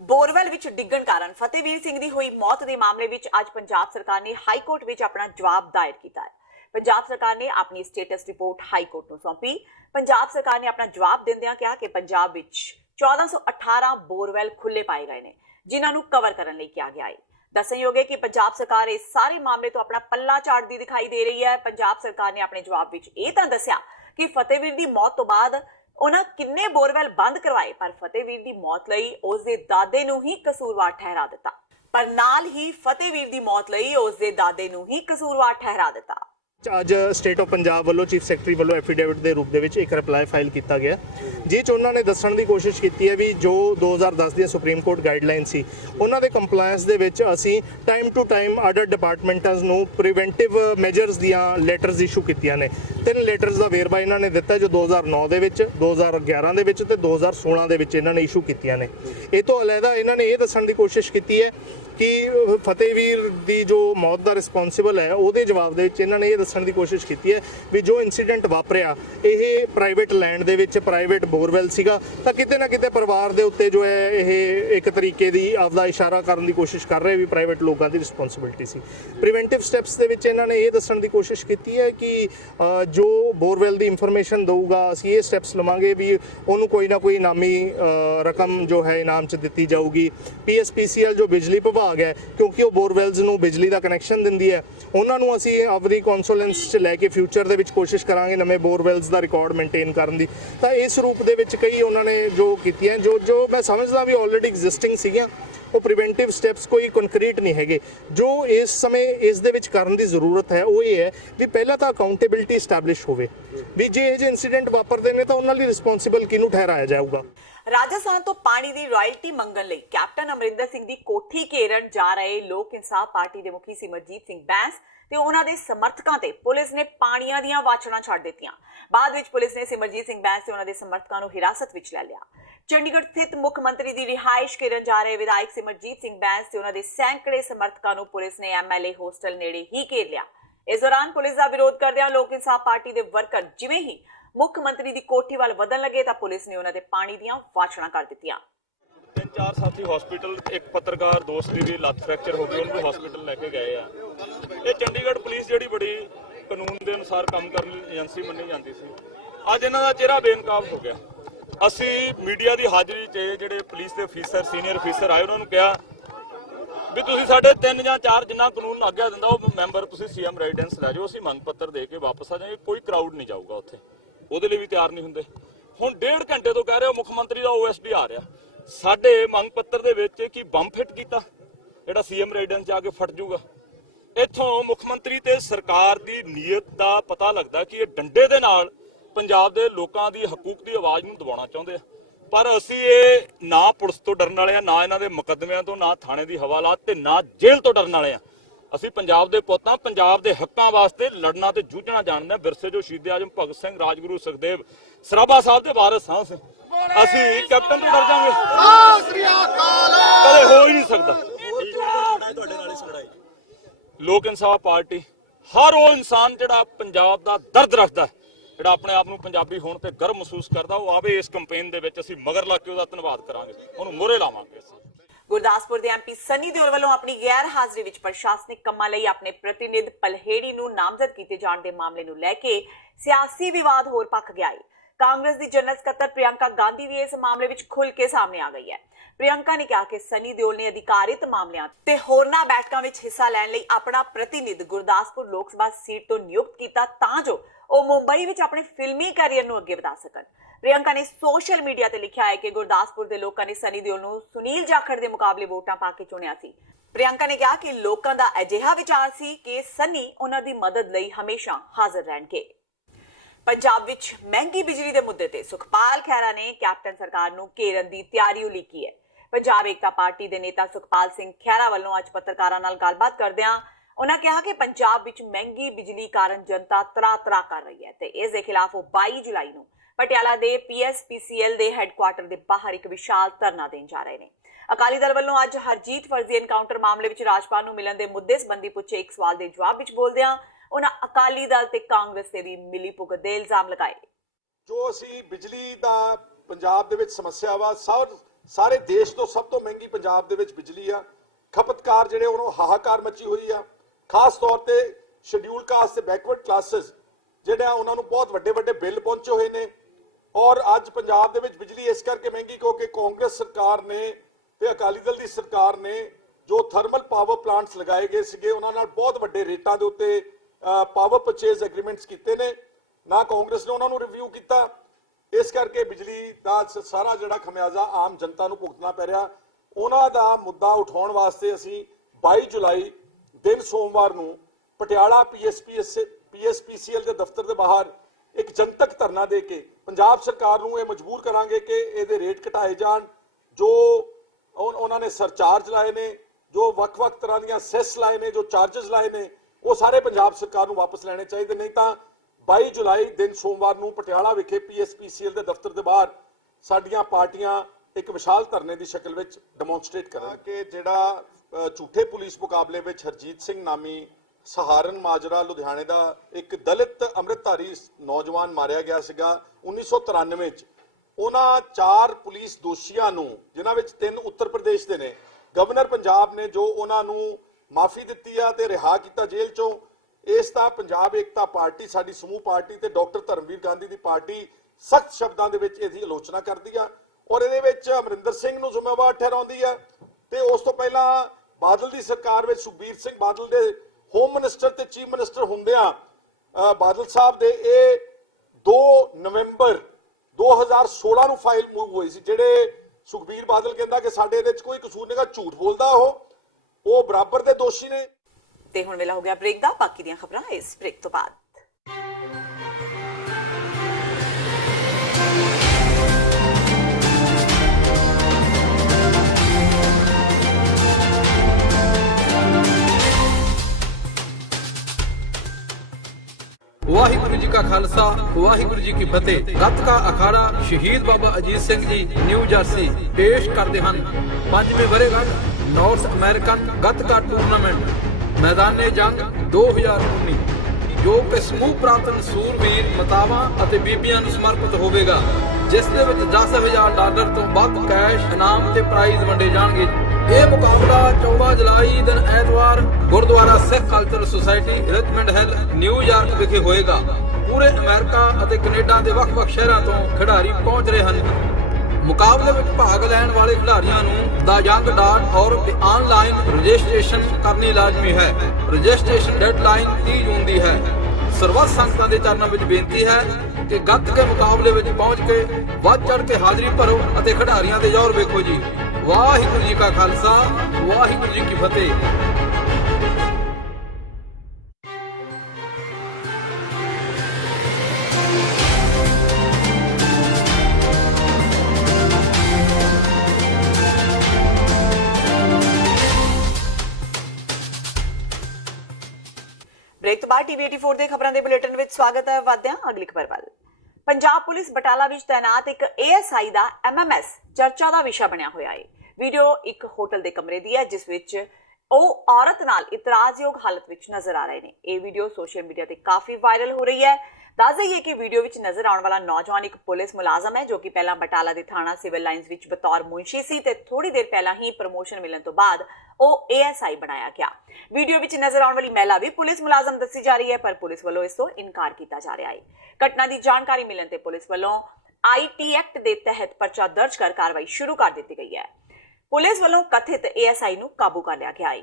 ਬੋਰਵੈਲ ਵਿੱਚ ਡਿੱਗਣ ਕਾਰਨ ਫਤਿਹਵੀਰ ਸਿੰਘ ਦੀ ਹੋਈ ਮੌਤ ਦੇ ਮਾਮਲੇ ਵਿੱਚ ਅੱਜ ਪੰਜਾਬ ਸਰਕਾਰ ਨੇ ਹਾਈ ਕੋਰਟ ਵਿੱਚ ਆਪਣਾ ਜਵਾਬ ਦਾਇਰ ਕੀਤਾ ਹੈ। ਪੰਜਾਬ ਸਰਕਾਰ ਨੇ ਆਪਣੀ ਸਟੇਟਸ ਰਿਪੋਰਟ ਹਾਈ ਕੋਰਟ ਨੂੰ ਸੌਂਪੀ। ਪੰਜਾਬ ਸਰਕਾਰ ਨੇ ਆਪਣਾ ਜਵਾਬ ਦਿੰਦਿਆਂ ਕਿਹਾ ਕਿ ਪੰਜਾਬ ਵਿੱਚ 1418 ਬੋਰਵੈਲ ਖੁੱਲੇ ਪਾਏ ਗਏ ਨੇ, ਜਿਨ੍ਹਾਂ ਨੂੰ ਕਵਰ ਕਰਨ ਲਈ ਕਿਹਾ ਗਿਆ ਹੈ। ਦੱਸਣਯੋਗ ਹੈ ਕਿ ਪੰਜਾਬ ਸਰਕਾਰ ਇਸ ਸਾਰੇ ਮਾਮਲੇ ਤੋਂ ਆਪਣਾ ਪੱਲਾ ਝਾੜਦੀ ਦਿਖਾਈ ਦੇ ਰਹੀ ਹੈ। ਪੰਜਾਬ ਸਰਕਾਰ ਨੇ ਆਪਣੇ ਜਵਾਬ ਵਿੱਚ ਇਹ ਤਾਂ ਦੱਸਿਆ ਕਿ ਫਤਿਹਵੀਰ ਦੀ ਮੌਤ ਤੋਂ ਬਾਅਦ ਉਹਨਾਂ ਕਿੰਨੇ ਬੋਰਵੈਲ ਬੰਦ ਕਰਵਾਏ, ਪਰ ਫਤਿਹਵੀਰ ਦੀ ਮੌਤ ਲਈ ਉਸ ਦੇ ਦਾਦੇ ਨੂੰ ਹੀ ਕਸੂਰਵਾਰ ਠਹਿਰਾ ਦਿੱਤਾ। ਪਰ ਨਾਲ ਹੀ ਫਤਿਹਵੀਰ ਦੀ ਮੌਤ ਲਈ ਉਸ ਦੇ ਦਾਦੇ ਨੂੰ ਹੀ ਕਸੂਰਵਾਰ ਠਹਿਰਾ ਦਿੱਤਾ। ਅੱਜ ਸਟੇਟ ਆਫ ਪੰਜਾਬ ਵੱਲੋਂ ਚੀਫ ਸੈਕਟਰੀ ਵੱਲੋਂ ਐਫੀਡੇਵਿਟ ਦੇ ਰੂਪ ਦੇ ਵਿੱਚ ਇੱਕ ਰਿਪਲਾਈ ਫਾਈਲ ਕੀਤਾ ਗਿਆ, ਜਿਸ 'ਚ ਉਹਨਾਂ ਨੇ ਦੱਸਣ ਦੀ ਕੋਸ਼ਿਸ਼ ਕੀਤੀ ਹੈ ਵੀ ਜੋ 2010 ਦੀਆਂ ਸੁਪਰੀਮ ਕੋਰਟ ਗਾਈਡਲਾਈਨ ਸੀ, ਉਹਨਾਂ ਦੇ ਕੰਪਲਾਇੰਸ ਦੇ ਵਿੱਚ ਅਸੀਂ time to time other departments ਨੂੰ ਪ੍ਰੀਵੈਂਟਿਵ ਮੈਜਰਸ ਦੀਆਂ ਲੈਟਰਸ ਇਸ਼ੂ ਕੀਤੀਆਂ ਨੇ। 3 ਲੈਟਰਸ ਦਾ ਵੇਰਵਾ ਇਹਨਾਂ ਨੇ ਦਿੱਤਾ ਜੋ 2009 ਦੇ ਵਿੱਚ, 2011 ਦੇ ਵਿੱਚ ਤੇ 2016 ਦੇ ਵਿੱਚ ਇਹਨਾਂ ਨੇ ਇਸ਼ੂ ਕੀਤੀਆਂ ਨੇ। ਇਹ ਤੋਂ ਇਲਾਵਾ ਇਹਨਾਂ ਨੇ ਇਹ ਦੱਸਣ ਦੀ ਕੋਸ਼ਿਸ਼ ਕੀਤੀ ਹੈ ਕਿ ਫਤਿਹਵੀਰ ਦੀ ਜੋ ਮੌਤ ਦਾ ਰਿਸਪੌਂਸਿਬਲ ਹੈ, ਉਹਦੇ ਜਵਾਬ ਦੇ ਵਿੱਚ ਇਹਨਾਂ ਨੇ ਇਹ ਦੱਸਣ ਦੀ ਕੋਸ਼ਿਸ਼ ਕੀਤੀ ਹੈ ਵੀ ਜੋ ਇਨਸੀਡੈਂਟ ਵਾਪਰਿਆ ਇਹ ਪ੍ਰਾਈਵੇਟ ਲੈਂਡ ਦੇ ਵਿੱਚ ਪ੍ਰਾਈਵੇਟ ਬੋਰਵੈਲ ਸੀਗਾ, ਤਾਂ ਕਿਤੇ ਨਾ ਕਿਤੇ ਪਰਿਵਾਰ ਦੇ ਉੱਤੇ ਜੋ ਹੈ ਇਹ ਇੱਕ ਤਰੀਕੇ ਦੀ ਆਪਦਾ ਇਸ਼ਾਰਾ ਕਰਨ ਦੀ ਕੋਸ਼ਿਸ਼ ਕਰ ਰਹੇ ਵੀ ਪ੍ਰਾਈਵੇਟ ਲੋਕਾਂ ਦੀ ਰਿਸਪੌਂਸਿਬਿਲਟੀ ਸੀ। ਪ੍ਰੀਵੈਂਟਿਵ ਸਟੈਪਸ ਦੇ ਵਿੱਚ ਇਹਨਾਂ ਨੇ ਇਹ ਦੱਸਣ ਦੀ ਕੋਸ਼ਿਸ਼ ਕੀਤੀ ਹੈ ਕਿ ਜੋ ਬੋਰਵੈਲ ਦੀ ਇਨਫੋਰਮੇਸ਼ਨ ਦਊਗਾ, ਅਸੀਂ ਇਹ ਸਟੈਪਸ ਲਵਾਂਗੇ ਵੀ ਉਹਨੂੰ ਕੋਈ ਨਾ ਕੋਈ ਇਨਾਮੀ ਰਕਮ ਜੋ ਹੈ ਇਨਾਮ 'ਚ ਦਿੱਤੀ ਜਾਊਗੀ। PSPCL ਜੋ ਬਿਜਲੀ ਵਿਭਾਗ ਹੈ, ਕਿਉਂਕਿ ਉਹ ਬੋਰਵੈਲਸ ਨੂੰ ਬਿਜਲੀ ਦਾ ਕਨੈਕਸ਼ਨ ਦਿੰਦੀ ਹੈ, ਉਹਨਾਂ ਨੂੰ ਅਸੀਂ ਆਪਣੀ ਕੌਂਸੂਲੈਂਸ 'ਚ ਲੈ ਕੇ ਫਿਊਚਰ ਦੇ ਵਿੱਚ ਕੋਸ਼ਿਸ਼ ਕਰਾਂਗੇ ਨਵੇਂ ਬੋਰਵੈਲਸ ਦਾ ਰਿਕਾਰਡ ਮੇਨਟੇਨ ਕਰਨ ਦੀ। ਤਾਂ ਇਸ ਰੂਪ ਦੇ ਵਿੱਚ ਕਈ ਉਹਨਾਂ ਨੇ ਜੋ ਕੀਤੀਆਂ, ਜੋ ਮੈਂ ਸਮਝਦਾ ਵੀ ਆਲਰੇਡੀ ਐਗਜ਼ਿਸਟਿੰਗ ਸੀਗੀਆਂ, ਉਹ ਪ੍ਰੀਵੈਂਟਿਵ ਸਟੈਪਸ ਕੋਈ ਕੰਕਰੀਟ ਨਹੀਂ ਹੈਗੇ। ਜੋ ਇਸ ਸਮੇਂ ਇਸ ਦੇ ਵਿੱਚ ਕਰਨ ਦੀ ਜ਼ਰੂਰਤ ਹੈ ਉਹ ਇਹ ਹੈ ਵੀ ਪਹਿਲਾਂ ਤਾਂ ਅਕਾਊਂਟੇਬਿਲਟੀ ਐਸਟੈਬਲਿਸ਼ ਹੋਵੇ ਵੀ ਜੇ ਇਹ ਜਿਹੇ ਇਨਸੀਡੈਂਟ ਵਾਪਰਦੇ ਨੇ ਤਾਂ ਉਹਨਾਂ ਲਈ ਰਿਸਪੌਂਸਿਬਲ ਕਿਹਨੂੰ ਠਹਿਰਾਇਆ ਜਾਊਗਾ। ਰਾਜਸਥਾਨ ਤੋਂ ਪਾਣੀ ਦੀ ਰਾਇਲਟੀ ਮੰਗਣ ਲਈ ਕੈਪਟਨ ਅਮਰਿੰਦਰ ਸਿੰਘ ਦੀ ਕੋਠੀ ਘੇਰਨ ਜਾ ਰਹੇ ਲੋਕ ਇਨਸਾਫ ਪਾਰਟੀ ਦੇ ਮੁਖੀ ਸਿਮਰਜੀਤ ਸਿੰਘ ਬੈਂਸ ਤੇ ਉਹਨਾਂ ਦੇ ਸਮਰਥਕਾਂ ਤੇ ਪੁਲਿਸ ਨੇ ਪਾਣੀਆਂ ਦੀਆਂ ਵਾਛੜਾਂ ਛੱਡ ਦਿੱਤੀਆਂ। ਬਾਅਦ ਵਿੱਚ ਪੁਲਿਸ ਨੇ ਸਿਮਰਜੀਤ ਸਿੰਘ ਬੈਂਸ ਤੇ ਉਹਨਾਂ ਦੇ ਸਮਰਥਕਾਂ ਨੂੰ ਹਿਰਾਸਤ ਵਿੱਚ ਲੈ ਲਿਆ। ਚੰਡੀਗੜ੍ਹ ਸਥਿਤ ਮੁੱਖ ਮੰਤਰੀ ਦੀ ਰਿਹਾਇਸ਼ ਘੇਰਨ ਜਾ ਰਹੇ ਵਿਧਾਇਕ ਸਿਮਰਜੀਤ ਸਿੰਘ ਬੈਂਸ ਤੇ ਉਹਨਾਂ ਦੇ ਸੈਂਕੜੇ ਸਮਰਥਕਾਂ ਨੂੰ ਪੁਲਿਸ ਨੇ MLA ਹੋਸਟਲ ਨੇੜੇ ਹੀ ਘੇਰ ਲਿਆ। ਇਸ ਦੌਰਾਨ ਪੁਲਿਸ ਦਾ ਵਿਰੋਧ ਕਰਦਿਆਂ ਲੋਕ ਇਨਸਾਫ ਪਾਰਟੀ ਦੇ ਵਰਕਰ ਜਿਵੇਂ ਹੀ ਮੁੱਖ ਮੰਤਰੀ ਦੀ ਕੋਠੀ ਵੱਲ ਵਧਣ ਲੱਗੇ ਤਾਂ ਪੁਲਿਸ ਨੇ ਉਹਨਾਂ ਦੇ ਪਾਣੀ ਦੀਆਂ ਵਾਛੜਾਂ ਕਰ ਦਿੱਤੀਆਂ। 3-4 ਸਾਥੀ ਹਸਪੀਟਲ, ਇੱਕ ਪੱਤਰਕਾਰ ਦੋਸਤ ਦੀ ਵੀ ਲੱਤ ਫ੍ਰੈਕਚਰ ਹੋ ਗਈ, ਉਹਨੂੰ ਹਸਪੀਟਲ ਲੈ ਕੇ ਗਏ ਆ। ਇਹ ਚੰਡੀਗੜ੍ਹ ਪੁਲਿਸ ਜਿਹੜੀ ਬੜੀ ਕਾਨੂੰਨ ਦੇ ਅਨੁਸਾਰ ਕੰਮ ਕਰਨ ਵਾਲੀ ਏਜੰਸੀ ਮੰਨੀ ਜਾਂਦੀ ਸੀ, ਅੱਜ ਇਹਨਾਂ ਦਾ ਚਿਹਰਾ ਬੇਨਕਾਬ ਹੋ ਗਿਆ। ਅਸੀਂ ਮੀਡੀਆ ਦੀ ਹਾਜ਼ਰੀ 'ਚ ਜਿਹੜੇ ਪੁਲਿਸ ਦੇ ਅਫੀਸਰ, ਸੀਨੀਅਰ ਅਫੀਸਰ ਆਏ, ਉਹਨਾਂ ਨੂੰ ਕਿਹਾ ਵੀ ਤੁਸੀਂ ਸਾਡੇ 3 ਜਾਂ 4 ਜਿੰਨਾ ਕਾਨੂੰਨ ਆਗਿਆ ਦਿੰਦਾ ਉਹ ਮੈਂਬਰ ਤੁਸੀਂ CM ਰੈਜ਼ੀਡੈਂਸ ਲੈ ਜਾਓ, ਅਸੀਂ ਮੰਗ ਪੱਤਰ ਦੇ ਕੇ ਵਾਪਸ ਆ ਜਾਵਾਂਗੇ, ਕੋਈ ਕਰਾਊਡ ਨਹੀਂ ਜਾਊਗਾ ਉੱਥੇ। ਉਹਦੇ ਲਈ ਵੀ ਤਿਆਰ ਨਹੀਂ ਹੁੰਦੇ। ਹੁਣ 1.5 ਘੰਟੇ ਤੋਂ ਕਹਿ ਰਹੇ ਹੋ ਮੁੱਖ ਮੰਤਰੀ ਦਾ OSD ਆ ਰਿਹਾ। ਸਾਡੇ ਮੰਗ ਪੱਤਰ ਦੇ ਵਿੱਚ ਕੀ ਬੰਬ ਫਿੱਟ ਕੀਤਾ ਜਿਹੜਾ CM ਰੈਜ਼ੀਡੈਂਸ ਜਾ ਕੇ ਫਟ ਜੂਗਾ। ਇੱਥੋਂ ਮੁੱਖ ਮੰਤਰੀ ਤੇ ਸਰਕਾਰ ਦੀ ਨੀਅਤ ਦਾ ਪਤਾ ਲੱਗਦਾ ਕਿ ਇਹ ਡੰਡੇ ਦੇ ਨਾਲ ਪੰਜਾਬ ਦੇ ਲੋਕਾਂ ਦੀ ਹਕੂਕ ਦੀ ਆਵਾਜ਼ ਨੂੰ ਦਬਾਉਣਾ ਚਾਹੁੰਦੇ ਆ। ਪਰ ਅਸੀਂ ਇਹ ਨਾ ਪੁਲਿਸ ਤੋਂ ਡਰਨ ਵਾਲੇ ਆ, ਨਾ ਇਹਨਾਂ ਦੇ ਮੁਕੱਦਮਿਆਂ ਤੋਂ, ਨਾ ਥਾਣੇ ਦੀ ਹਵਾਲਾਤ ਤੇ ਨਾ ਜੇਲ੍ਹ ਤੋਂ ਡਰਨ ਵਾਲੇ ਆ। ਅਸੀਂ ਪੰਜਾਬ ਦੇ ਪੁੱਤ ਆ, ਪੰਜਾਬ ਦੇ ਹੱਕਾਂ ਵਾਸਤੇ ਲੜਨਾ ਤੇ ਜੂਝਣਾ ਜਾਣਦੇ ਹਾਂ। ਵਿਰਸੇ ਜੋ ਸ਼ਹੀਦ ਆਜਮ ਭਗਤ ਸਿੰਘ, ਰਾਜਗੁਰੂ ਸੁਖਦੇਵ, ਸਰਾਭਾ ਸਾਹਿਬ ਦੇ ਵਾਰਿਸ ਹਾਂ। ਅਸੀਂ ਕੈਪਟਨ ਤੋਂ ਡਰ ਜਾਵਾਂਗੇ? ਕਦੇ ਹੋ ਹੀ ਨਹੀਂ ਸਕਦਾ। ਲੋਕ ਇਨਸਾਫ ਪਾਰਟੀ ਹਰ ਉਹ ਇਨਸਾਨ ਜਿਹੜਾ ਪੰਜਾਬ ਦਾ ਦਰਦ ਰੱਖਦਾ, ਜਿਹੜਾ ਆਪਣੇ ਆਪ ਨੂੰ ਪੰਜਾਬੀ ਹੋਣ ਤੇ ਗਰਵ ਮਹਿਸੂਸ ਕਰਦਾ, ਉਹ ਆਵੇ ਇਸ ਕੈਂਪੇਨ ਦੇ ਵਿੱਚ। ਅਸੀਂ ਮਗਰ ਲੱਗ ਕੇ ਉਹਦਾ ਧੰਨਵਾਦ ਕਰਾਂਗੇ, ਉਹਨੂੰ ਮੋਹਰੇ ਲਾਵਾਂਗੇ। ਗੁਰਦਾਸਪੁਰ ਦੇ ਐਮਪੀ ਸਨੀ ਦਿਓਲ ਵੱਲੋਂ ਆਪਣੀ ਗੈਰ ਹਾਜ਼ਰੀ ਵਿੱਚ ਪ੍ਰਸ਼ਾਸਨਿਕ ਕੰਮਾਂ ਲਈ ਆਪਣੇ ਪ੍ਰਤੀਨਿਧ ਪਲਹੇੜੀ ਨੂੰ ਨਾਮਜ਼ਦ ਕੀਤੇ ਜਾਣ ਦੇ ਮਾਮਲੇ ਨੂੰ ਲੈ ਕੇ ਸਿਆਸੀ ਵਿਵਾਦ ਹੋਰ ਪੱਕ ਗਿਆ ਹੈ। ਕਾਂਗਰਸ ਦੀ ਜਨਰਲ ਸਕੱਤਰ ਪ੍ਰਿਯੰਕਾ ਗਾਂਧੀ ਵੀ ਇਸ ਮਾਮਲੇ ਵਿੱਚ ਖੁੱਲ੍ਹ ਕੇ ਸਾਹਮਣੇ ਆ ਗਈ ਹੈ। ਪ੍ਰਿਯੰਕਾ ਨੇ ਕਿਹਾ ਕਿ ਸਨੀ ਦਿਓਲ ਨੇ ਅਧਿਕਾਰਿਤ ਮਾਮਲਿਆਂ ਤੇ ਹੋਰਨਾਂ ਬੈਠਕਾਂ ਵਿੱਚ ਹਿੱਸਾ ਲੈਣ ਲਈ ਆਪਣਾ ਪ੍ਰਤੀਨਿਧ ਗੁਰਦਾਸਪੁਰ ਲੋਕ ਸਭਾ ਸੀਟ ਤੋਂ ਨਿਯੁਕਤ ਕੀਤਾ ਤਾਂ ਜੋ ਉਹ ਮੁੰਬਈ ਵਿੱਚ ਆਪਣੇ ਫਿਲਮੀ ਕੈਰੀਅਰ ਨੂੰ ਅੱਗੇ ਵਧਾ ਸਕਣ। ਪ੍ਰਿਯੰਕਾ ਨੇ ਸੋਸ਼ਲ ਮੀਡੀਆ ਤੇ ਲਿਖਿਆ ਹੈ ਕਿ ਗੁਰਦਾਸਪੁਰ ਦੇ ਲੋਕਾਂ ਨੇ ਸਨੀ ਦਿਓਲ ਨੂੰ ਸੁਨੀਲ ਜਾਖੜ ਦੇ ਮੁਕਾਬਲੇ ਵੋਟਾਂ ਪਾ ਕੇ ਚੁਣਿਆ ਸੀ। ਪ੍ਰਿਯੰਕਾ ਨੇ ਕਿਹਾ ਕਿ ਲੋਕਾਂ ਦਾ ਅਜਿਹਾ ਵਿਚਾਰ ਸੀ ਕਿ ਸਨੀ ਉਹਨਾਂ ਦੀ ਮਦਦ ਲਈ ਹਮੇਸ਼ਾ ਹਾਜ਼ਰ ਰਹਿਣਗੇ। ਪੰਜਾਬ ਵਿੱਚ ਮਹਿੰਗੀ ਬਿਜਲੀ ਦੇ ਮੁੱਦੇ ਤੇ ਸੁਖਪਾਲ ਖਹਿਰਾ ਨੇ ਕੈਪਟਨ ਸਰਕਾਰ ਨੂੰ ਘੇਰਨ ਦੀ ਤਿਆਰੀ ਉਲੀਕੀ ਹੈ। ਪੰਜਾਬ ਏਕਤਾ ਪਾਰਟੀ ਦੇ ਨੇਤਾ ਸੁਖਪਾਲ ਸਿੰਘ ਖਹਿਰਾ ਵੱਲੋਂ ਅੱਜ ਪੱਤਰਕਾਰਾਂ ਨਾਲ ਗੱਲਬਾਤ ਕਰਦਿਆਂ ਉਹਨਾਂ ਕਿਹਾ ਕਿ ਪੰਜਾਬ ਵਿੱਚ ਮਹਿੰਗੀ ਬਿਜਲੀ ਕਾਰਨ ਜਨਤਾ ਤਰਾ-ਤਰਾ ਕਰ ਰਹੀ ਹੈ ਤੇ ਇਸ ਦੇ ਖਿਲਾਫ ਉਹ 22 ਜੁਲਾਈ ਨੂੰ ਪਟਿਆਲਾ ਦੇ PSPCL ਦੇ ਹੈੱਡਕੁਆਰਟਰ ਦੇ ਬਾਹਰ ਇੱਕ ਵਿਸ਼ਾਲ ਧਰਨਾ ਦੇਣ ਜਾ ਰਹੇ ਨੇ। ਅਕਾਲੀ ਦਲ ਵੱਲੋਂ ਅੱਜ ਹਰਜੀਤ ਫਰਜ਼ੀ ਐਨਕਾਊਂਟਰ ਮਾਮਲੇ ਵਿੱਚ ਰਾਜਪਾਲ ਨੂੰ ਮਿਲਣ ਦੇ ਮੁੱਦੇ ਸੰਬੰਧੀ ਪੁੱਛੇ ਇੱਕ ਸਵਾਲ ਦੇ ਜਵਾਬ ਵਿੱਚ ਬੋਲਦਿਆਂ ਉਹਨਾਂ ਅਕਾਲੀ ਦਲ ਤੇ ਕਾਂਗਰਸ ਤੇ ਵੀ ਮਿਲੀ ਭੁਗਤ ਦੇ ਇਲਜ਼ਾਮ ਲਗਾਏ। ਜੋ ਅਸੀਂ ਬਿਜਲੀ ਦਾ ਪੰਜਾਬ ਦੇ ਵਿੱਚ ਸਮੱਸਿਆ ਵਾ, ਸਾਰੇ ਦੇਸ਼ ਤੋਂ ਸਭ ਤੋਂ ਮਹਿੰਗੀ ਪੰਜਾਬ ਦੇ ਵਿੱਚ ਬਿਜਲੀ ਆ। ਖਪਤਕਾਰ ਜਿਹੜੇ ਉਹਨੂੰ ਹਾਹਾਕਾਰ ਮਚੀ ਹੋਈ ਆ, ਖਾਸ ਤੌਰ ਤੇ ਸ਼ਡਿਊਲ ਕਾਸਟ ਤੇ ਬੈਕਵਰਡ ਕਲਾਸਿਸ ਜਿਹੜੇ ਆ ਉਹਨਾਂ ਨੂੰ ਬਹੁਤ ਵੱਡੇ ਵੱਡੇ ਬਿੱਲ ਪਹੁੰਚੇ ਹੋਏ ਨੇ। ਔਰ ਅੱਜ ਪੰਜਾਬ ਦੇ ਵਿੱਚ ਬਿਜਲੀ ਇਸ ਕਰਕੇ ਮਹਿੰਗੀ ਕਿਉਂਕਿ ਕਾਂਗਰਸ ਸਰਕਾਰ ਨੇ ਤੇ ਅਕਾਲੀ ਦਲ ਦੀ ਸਰਕਾਰ ਨੇ ਜੋ ਥਰਮਲ ਪਾਵਰ ਪਲਾਂਟਸ ਲਗਾਏ ਗਏ ਸੀਗੇ ਉਹਨਾਂ ਨਾਲ ਬਹੁਤ ਵੱਡੇ ਰੇਟਾਂ ਦੇ ਉੱਤੇ ਪਾਵਰ ਪਰਚੇਜ਼ ਐਗਰੀਮੈਂਟਸ ਕੀਤੇ ਨੇ, ਨਾ ਕਾਂਗਰਸ ਨੇ ਉਹਨਾਂ ਨੂੰ ਰਿਵਿਊ ਕੀਤਾ। ਇਸ ਕਰਕੇ ਬਿਜਲੀ ਦਾ ਸਾਰਾ ਜਿਹੜਾ ਖਮਿਆਜ਼ਾ ਆਮ ਜਨਤਾ ਨੂੰ ਭੁਗਤਣਾ ਪੈ ਰਿਹਾ। ਉਹਨਾਂ ਦਾ ਮੁੱਦਾ ਉਠਾਉਣ ਵਾਸਤੇ ਅਸੀਂ 22 ਜੁਲਾਈ ਦਿਨ ਸੋਮਵਾਰ ਨੂੰ ਪਟਿਆਲਾ PSPCL ਦੇ ਦਫ਼ਤਰ ਦੇ ਬਾਹਰ ਇੱਕ ਜਨਤਕ ਧਰਨਾ ਦੇ ਕੇ ਪੰਜਾਬ ਸਰਕਾਰ ਨੂੰ ਇਹ ਮਜਬੂਰ ਕਰਾਂਗੇ ਕਿ ਇਹਦੇ ਰੇਟ ਘਟਾਏ ਜਾਣ। ਜੋ ਉਹਨਾਂ ਨੇ ਸਰਚਾਰਜ ਲਾਏ ਨੇ, ਜੋ ਵੱਖ-ਵੱਖ ਤਰ੍ਹਾਂ ਦੀਆਂ ਸੈਸ ਲਾਏ ਨੇ, ਜੋ ਚਾਰजेस ਲਾਏ ਨੇ, ਉਹ ਸਾਰੇ ਪੰਜਾਬ ਸਰਕਾਰ ਨੂੰ ਵਾਪਸ ਲੈਣੇ ਚਾਹੀਦੇ। ਨਹੀਂ ਤਾਂ 22 ਜੁਲਾਈ ਦਿਨ ਸੋਮਵਾਰ ਨੂੰ ਪਟਿਆਲਾ ਵਿਖੇ PSPCL ਦੇ ਦਫ਼ਤਰ ਦੇ ਬਾਹਰ ਸਾਡੀਆਂ ਪਾਰਟੀਆਂ ਇੱਕ ਵਿਸ਼ਾਲ ਧਰਨੇ ਦੀ ਸ਼ਕਲ ਵਿੱਚ ਡੈਮੋਨਸਟ੍ਰੇਟ ਕਰਾਂਗੇ ਕਿ ਜਿਹੜਾ ਝੂਠੇ ਪੁਲਿਸ ਮੁਕਾਬਲੇ ਵਿੱਚ ਹਰਜੀਤ ਸਿੰਘ ਨਾਮੀ ਸਹਾਰਨ ਮਾਜਰਾ ਲੁਧਿਆਣੇ ਦਾ ਇੱਕ ਦਲਿਤ ਅੰਮ੍ਰਿਤਧਾਰੀ ਨੌਜਵਾਨ ਮਾਰਿਆ ਗਿਆ ਸੀਗਾ 1993 ਵਿੱਚ। ਉਹਨਾਂ 4 ਪੁਲਿਸ ਦੋਸ਼ੀਆਂ ਨੂੰ, ਜਿਨ੍ਹਾਂ ਵਿੱਚ 3 ਉੱਤਰ ਪ੍ਰਦੇਸ਼ ਦੇ ਨੇ, ਗਵਰਨਰ ਪੰਜਾਬ ਨੇ ਜੋ ਉਹਨਾਂ ਨੂੰ ਮਾਫੀ ਦਿੱਤੀ ਆ ਤੇ ਰਿਹਾ ਕੀਤਾ ਜੇਲ੍ਹ ਚੋਂ। ਇਸ ਦਾ ਪੰਜਾਬ ਏਕਤਾ ਪਾਰਟੀ, ਸਾਡੀ ਸਮੂਹ ਪਾਰਟੀ ਤੇ ਡਾਕਟਰ ਧਰਮਵੀਰ ਗਾਂਧੀ ਦੀ ਪਾਰਟੀ ਸਖਤ ਸ਼ਬਦਾਂ ਦੇ ਵਿੱਚ ਇਹਦੀ ਆਲੋਚਨਾ ਕਰਦੀ ਆ ਔਰ ਇਹਦੇ ਵਿੱਚ ਅਮਰਿੰਦਰ ਸਿੰਘ ਨੂੰ ਜ਼ਿੰਮੇਵਾਰ ਠਹਿਰਾਉਂਦੀ ਆ। ਤੇ ਉਸ ਤੋਂ ਪਹਿਲਾਂ ਬਾਦਲ ਦੀ ਸਰਕਾਰ ਵਿੱਚ ਸੁਖਬੀਰ ਸਿੰਘ ਬਾਦਲ ਦੇ ਹੋਮ ਮਿਨਿਸਟਰ ਤੇ ਚੀਫ ਮਿਨਿਸਟਰ ਹੁੰਦਿਆਂ ਬਾਦਲ ਸਾਹਿਬ ਦੇ ਇਹ 2 ਨਵੰਬਰ 2016 ਨੂੰ ਫਾਈਲ ਮੂਵ ਹੋਈ ਸੀ। ਜਿਹੜੇ ਸੁਖਬੀਰ ਬਾਦਲ ਕਹਿੰਦਾ ਕਿ ਸਾਡੇ ਇਹਦੇ ਵਿੱਚ ਕੋਈ ਕਸੂਰ ਨਹੀਂਗਾ, ਝੂਠ ਬੋਲਦਾ ਉਹ ਬਰਾਬਰ ਦੇ ਦੋਸ਼ੀ ਨੇ। ਤੇ ਹੁਣ ਵੇਲਾ ਹੋ ਗਿਆ ਬ੍ਰੇਕ ਦਾ। ਬਾਕੀ ਦੀਆਂ ਖਬਰਾਂ ਇਸ ਬ੍ਰੇਕ ਤੋਂ ਬਾਅਦ। ਵਾਹਿਗੁਰੂ ਜੀ ਕਾ ਖਾਲਸਾ, ਵਾਹਿਗੁਰੂ ਜੀ ਕੀ ਫਤਿਹ। ਗੱਤਕਾ ਅਖਾੜਾ ਸ਼ਹੀਦ ਬਾਬਾ ਅਜੀਤ ਸਿੰਘ ਜੀ ਨਿਊ ਜਰਸੀ ਪੇਸ਼ ਕਰਦੇ ਹਨ 5ਵੇਂ ਵਰ੍ਹੇਗੰਢ ਨਾਰਥ ਅਮਰੀਕਨ ਗੱਤਕਾ ਟੂਰਨਾਮੈਂਟ ਮੈਦਾਨੇ ਜੰਗ 2019 ਜੋ ਕਿ ਸਮੂਹ ਪ੍ਰਾਂਤਨ ਸੂਰਬੀਰ ਮਾਤਾਵਾਂ ਅਤੇ ਬੀਬੀਆਂ ਨੂੰ ਸਮਰਪਿਤ ਹੋਵੇਗਾ, ਜਿਸ ਦੇ ਵਿੱਚ $10,000 ਤੋਂ ਵੱਧ ਕੈਸ਼ ਇਨਾਮ ਤੇ ਪ੍ਰਾਈਜ਼ ਵੰਡੇ ਜਾਣਗੇ। ਇਹ ਮੁਕਾਬਲਾ 14 ਜੁਲਾਈ ਦਿਨ ਐਤਵਾਰ Gurdwara Sikh Cultural Society Richmond Hill New York ਵਿਖੇ ਹੋਏਗਾ। ਪੂਰੇ ਅਮਰੀਕਾ ਅਤੇ ਕੈਨੇਡਾ ਦੇ ਵੱਖ-ਵੱਖ ਸ਼ਹਿਰਾਂ ਤੋਂ ਖਿਡਾਰੀ ਪਹੁੰਚ ਰਹੇ ਹਨ। ਮੁਕਾਬਲੇ ਵਿੱਚ ਭਾਗ ਲੈਣ ਵਾਲੇ ਖਿਡਾਰੀਆਂ ਨੂੰ theyoung.org ਤੇ ਆਨਲਾਈਨ ਰਜਿਸਟ੍ਰੇਸ਼ਨ ਕਰਨੀ ਲਾਜ਼ਮੀ ਹੈ। ਰਜਿਸਟ੍ਰੇਸ਼ਨ ਡੈਡਲਾਈਨ 30 ਜੂਨ ਦੀ ਹੈ। ਸਰਬੱਤ ਸੰਗਤਾਂ ਦੇ ਚਰਨਾਂ ਵਿੱਚ ਬੇਨਤੀ ਹੈ ਕਿ ਗੱਤਕੇ ਮੁਕਾਬਲੇ ਵਿੱਚ ਪਹੁੰਚ ਕੇ ਵੱਧ ਚੜ੍ਹ ਕੇ ਹਾਜ਼ਰੀ ਭਰੋ ਅਤੇ ਖਿਡਾਰੀਆਂ ਦੇ ਜ਼ੋਰ ਵੇਖੋ ਜੀ। ਵਾਹਿਗੁਰੂ ਜੀ ਕਾ ਖਾਲਸਾ, ਵਾਹਿਗੁਰੂ ਜੀ ਕੀ ਫਤਿਹ। ਤੋਂ ਬਾਅਦ ਟੀਵੀ 84 ਦੇ ਖਬਰਾਂ ਦੇ ਬੁਲੇਟਿਨ ਵਿੱਚ ਸਵਾਗਤ ਹੈ। ਵਾਦਿਆਂ ਅਗਲੀ ਖਬਰ ਵੱਲ। ਪੰਜਾਬ ਪੁਲਿਸ ਬਟਾਲਾ ਵਿੱਚ ਤੈਨਾਤ ਇੱਕ ASI ਦਾ MMS ਚਰਚਾ ਦਾ ਵਿਸ਼ਾ ਬਣਿਆ ਹੋਇਆ ਹੈ। ਵੀਡੀਓ ਇੱਕ ਹੋਟਲ ਦੇ ਕਮਰੇ ਦੀ ਹੈ ਜਿਸ ਵਿੱਚ ਉਹ ਔਰਤ ਨਾਲ ਇਤਰਾਜ਼ਯੋਗ ਹਾਲਤ ਵਿੱਚ ਨਜ਼ਰ ਆ ਰਹੇ ਨੇ। ਇਹ ਵੀਡੀਓ ਸੋਸ਼ਲ ਮੀਡੀਆ ਤੇ ਕਾਫੀ ਵਾਇਰਲ ਹੋ ਰਹੀ ਹੈ। ਦੱਸ ਦਈਏ ਕਿ ਵੀਡੀਓ ਵਿੱਚ ਨਜ਼ਰ ਆਉਣ ਵਾਲਾ ਨੌਜਵਾਨ ਇੱਕ ਪੁਲਿਸ ਮੁਲਾਜ਼ਮ ਹੈ ਜੋ ਕਿ ਪਹਿਲਾਂ ਬਟਾਲਾ ਦੇ ਥਾਣਾ ਸਿਵਲ ਲਾਈਨਸ ਵਿੱਚ ਬਤੌਰ ਮੁਨਸ਼ੀ ਸੀ ਤੇ ਥੋੜੀ ਦੇਰ ਪਹਿਲਾਂ ਹੀ ਪ੍ਰਮੋਸ਼ਨ ਮਿਲਣ ਤੋਂ ਬਾਅਦ ਉਹ ASI ਬਣਾਇਆ ਗਿਆ। ਵੀਡੀਓ ਵਿੱਚ ਨਜ਼ਰ ਆਉਣ ਵਾਲੀ ਮਹਿਲਾ ਵੀ ਪੁਲਿਸ ਮੁਲਾਜ਼ਮ ਦੱਸੀ ਜਾ ਰਹੀ ਹੈ ਪਰ ਪੁਲਿਸ ਵੱਲੋਂ ਇਸ ਤੋਂ ਇਨਕਾਰ ਕੀਤਾ ਜਾ ਰਿਹਾ ਹੈ। ਘਟਨਾ ਦੀ ਜਾਣਕਾਰੀ ਮਿਲਣ ਤੇ ਪੁਲਿਸ ਵੱਲੋਂ IT ਐਕਟ ਦੇ ਤਹਿਤ ਪਰਚਾ ਦਰਜ ਕਰ ਕਾਰਵਾਈ ਸ਼ੁਰੂ ਕਰ ਦਿੱਤੀ ਗਈ ਹੈ। ਪੁਲਿਸ ਵੱਲੋਂ ਕਥਿਤ ASI ਨੂੰ ਕਾਬੂ ਕਰ ਲਿਆ ਗਿਆ ਹੈ।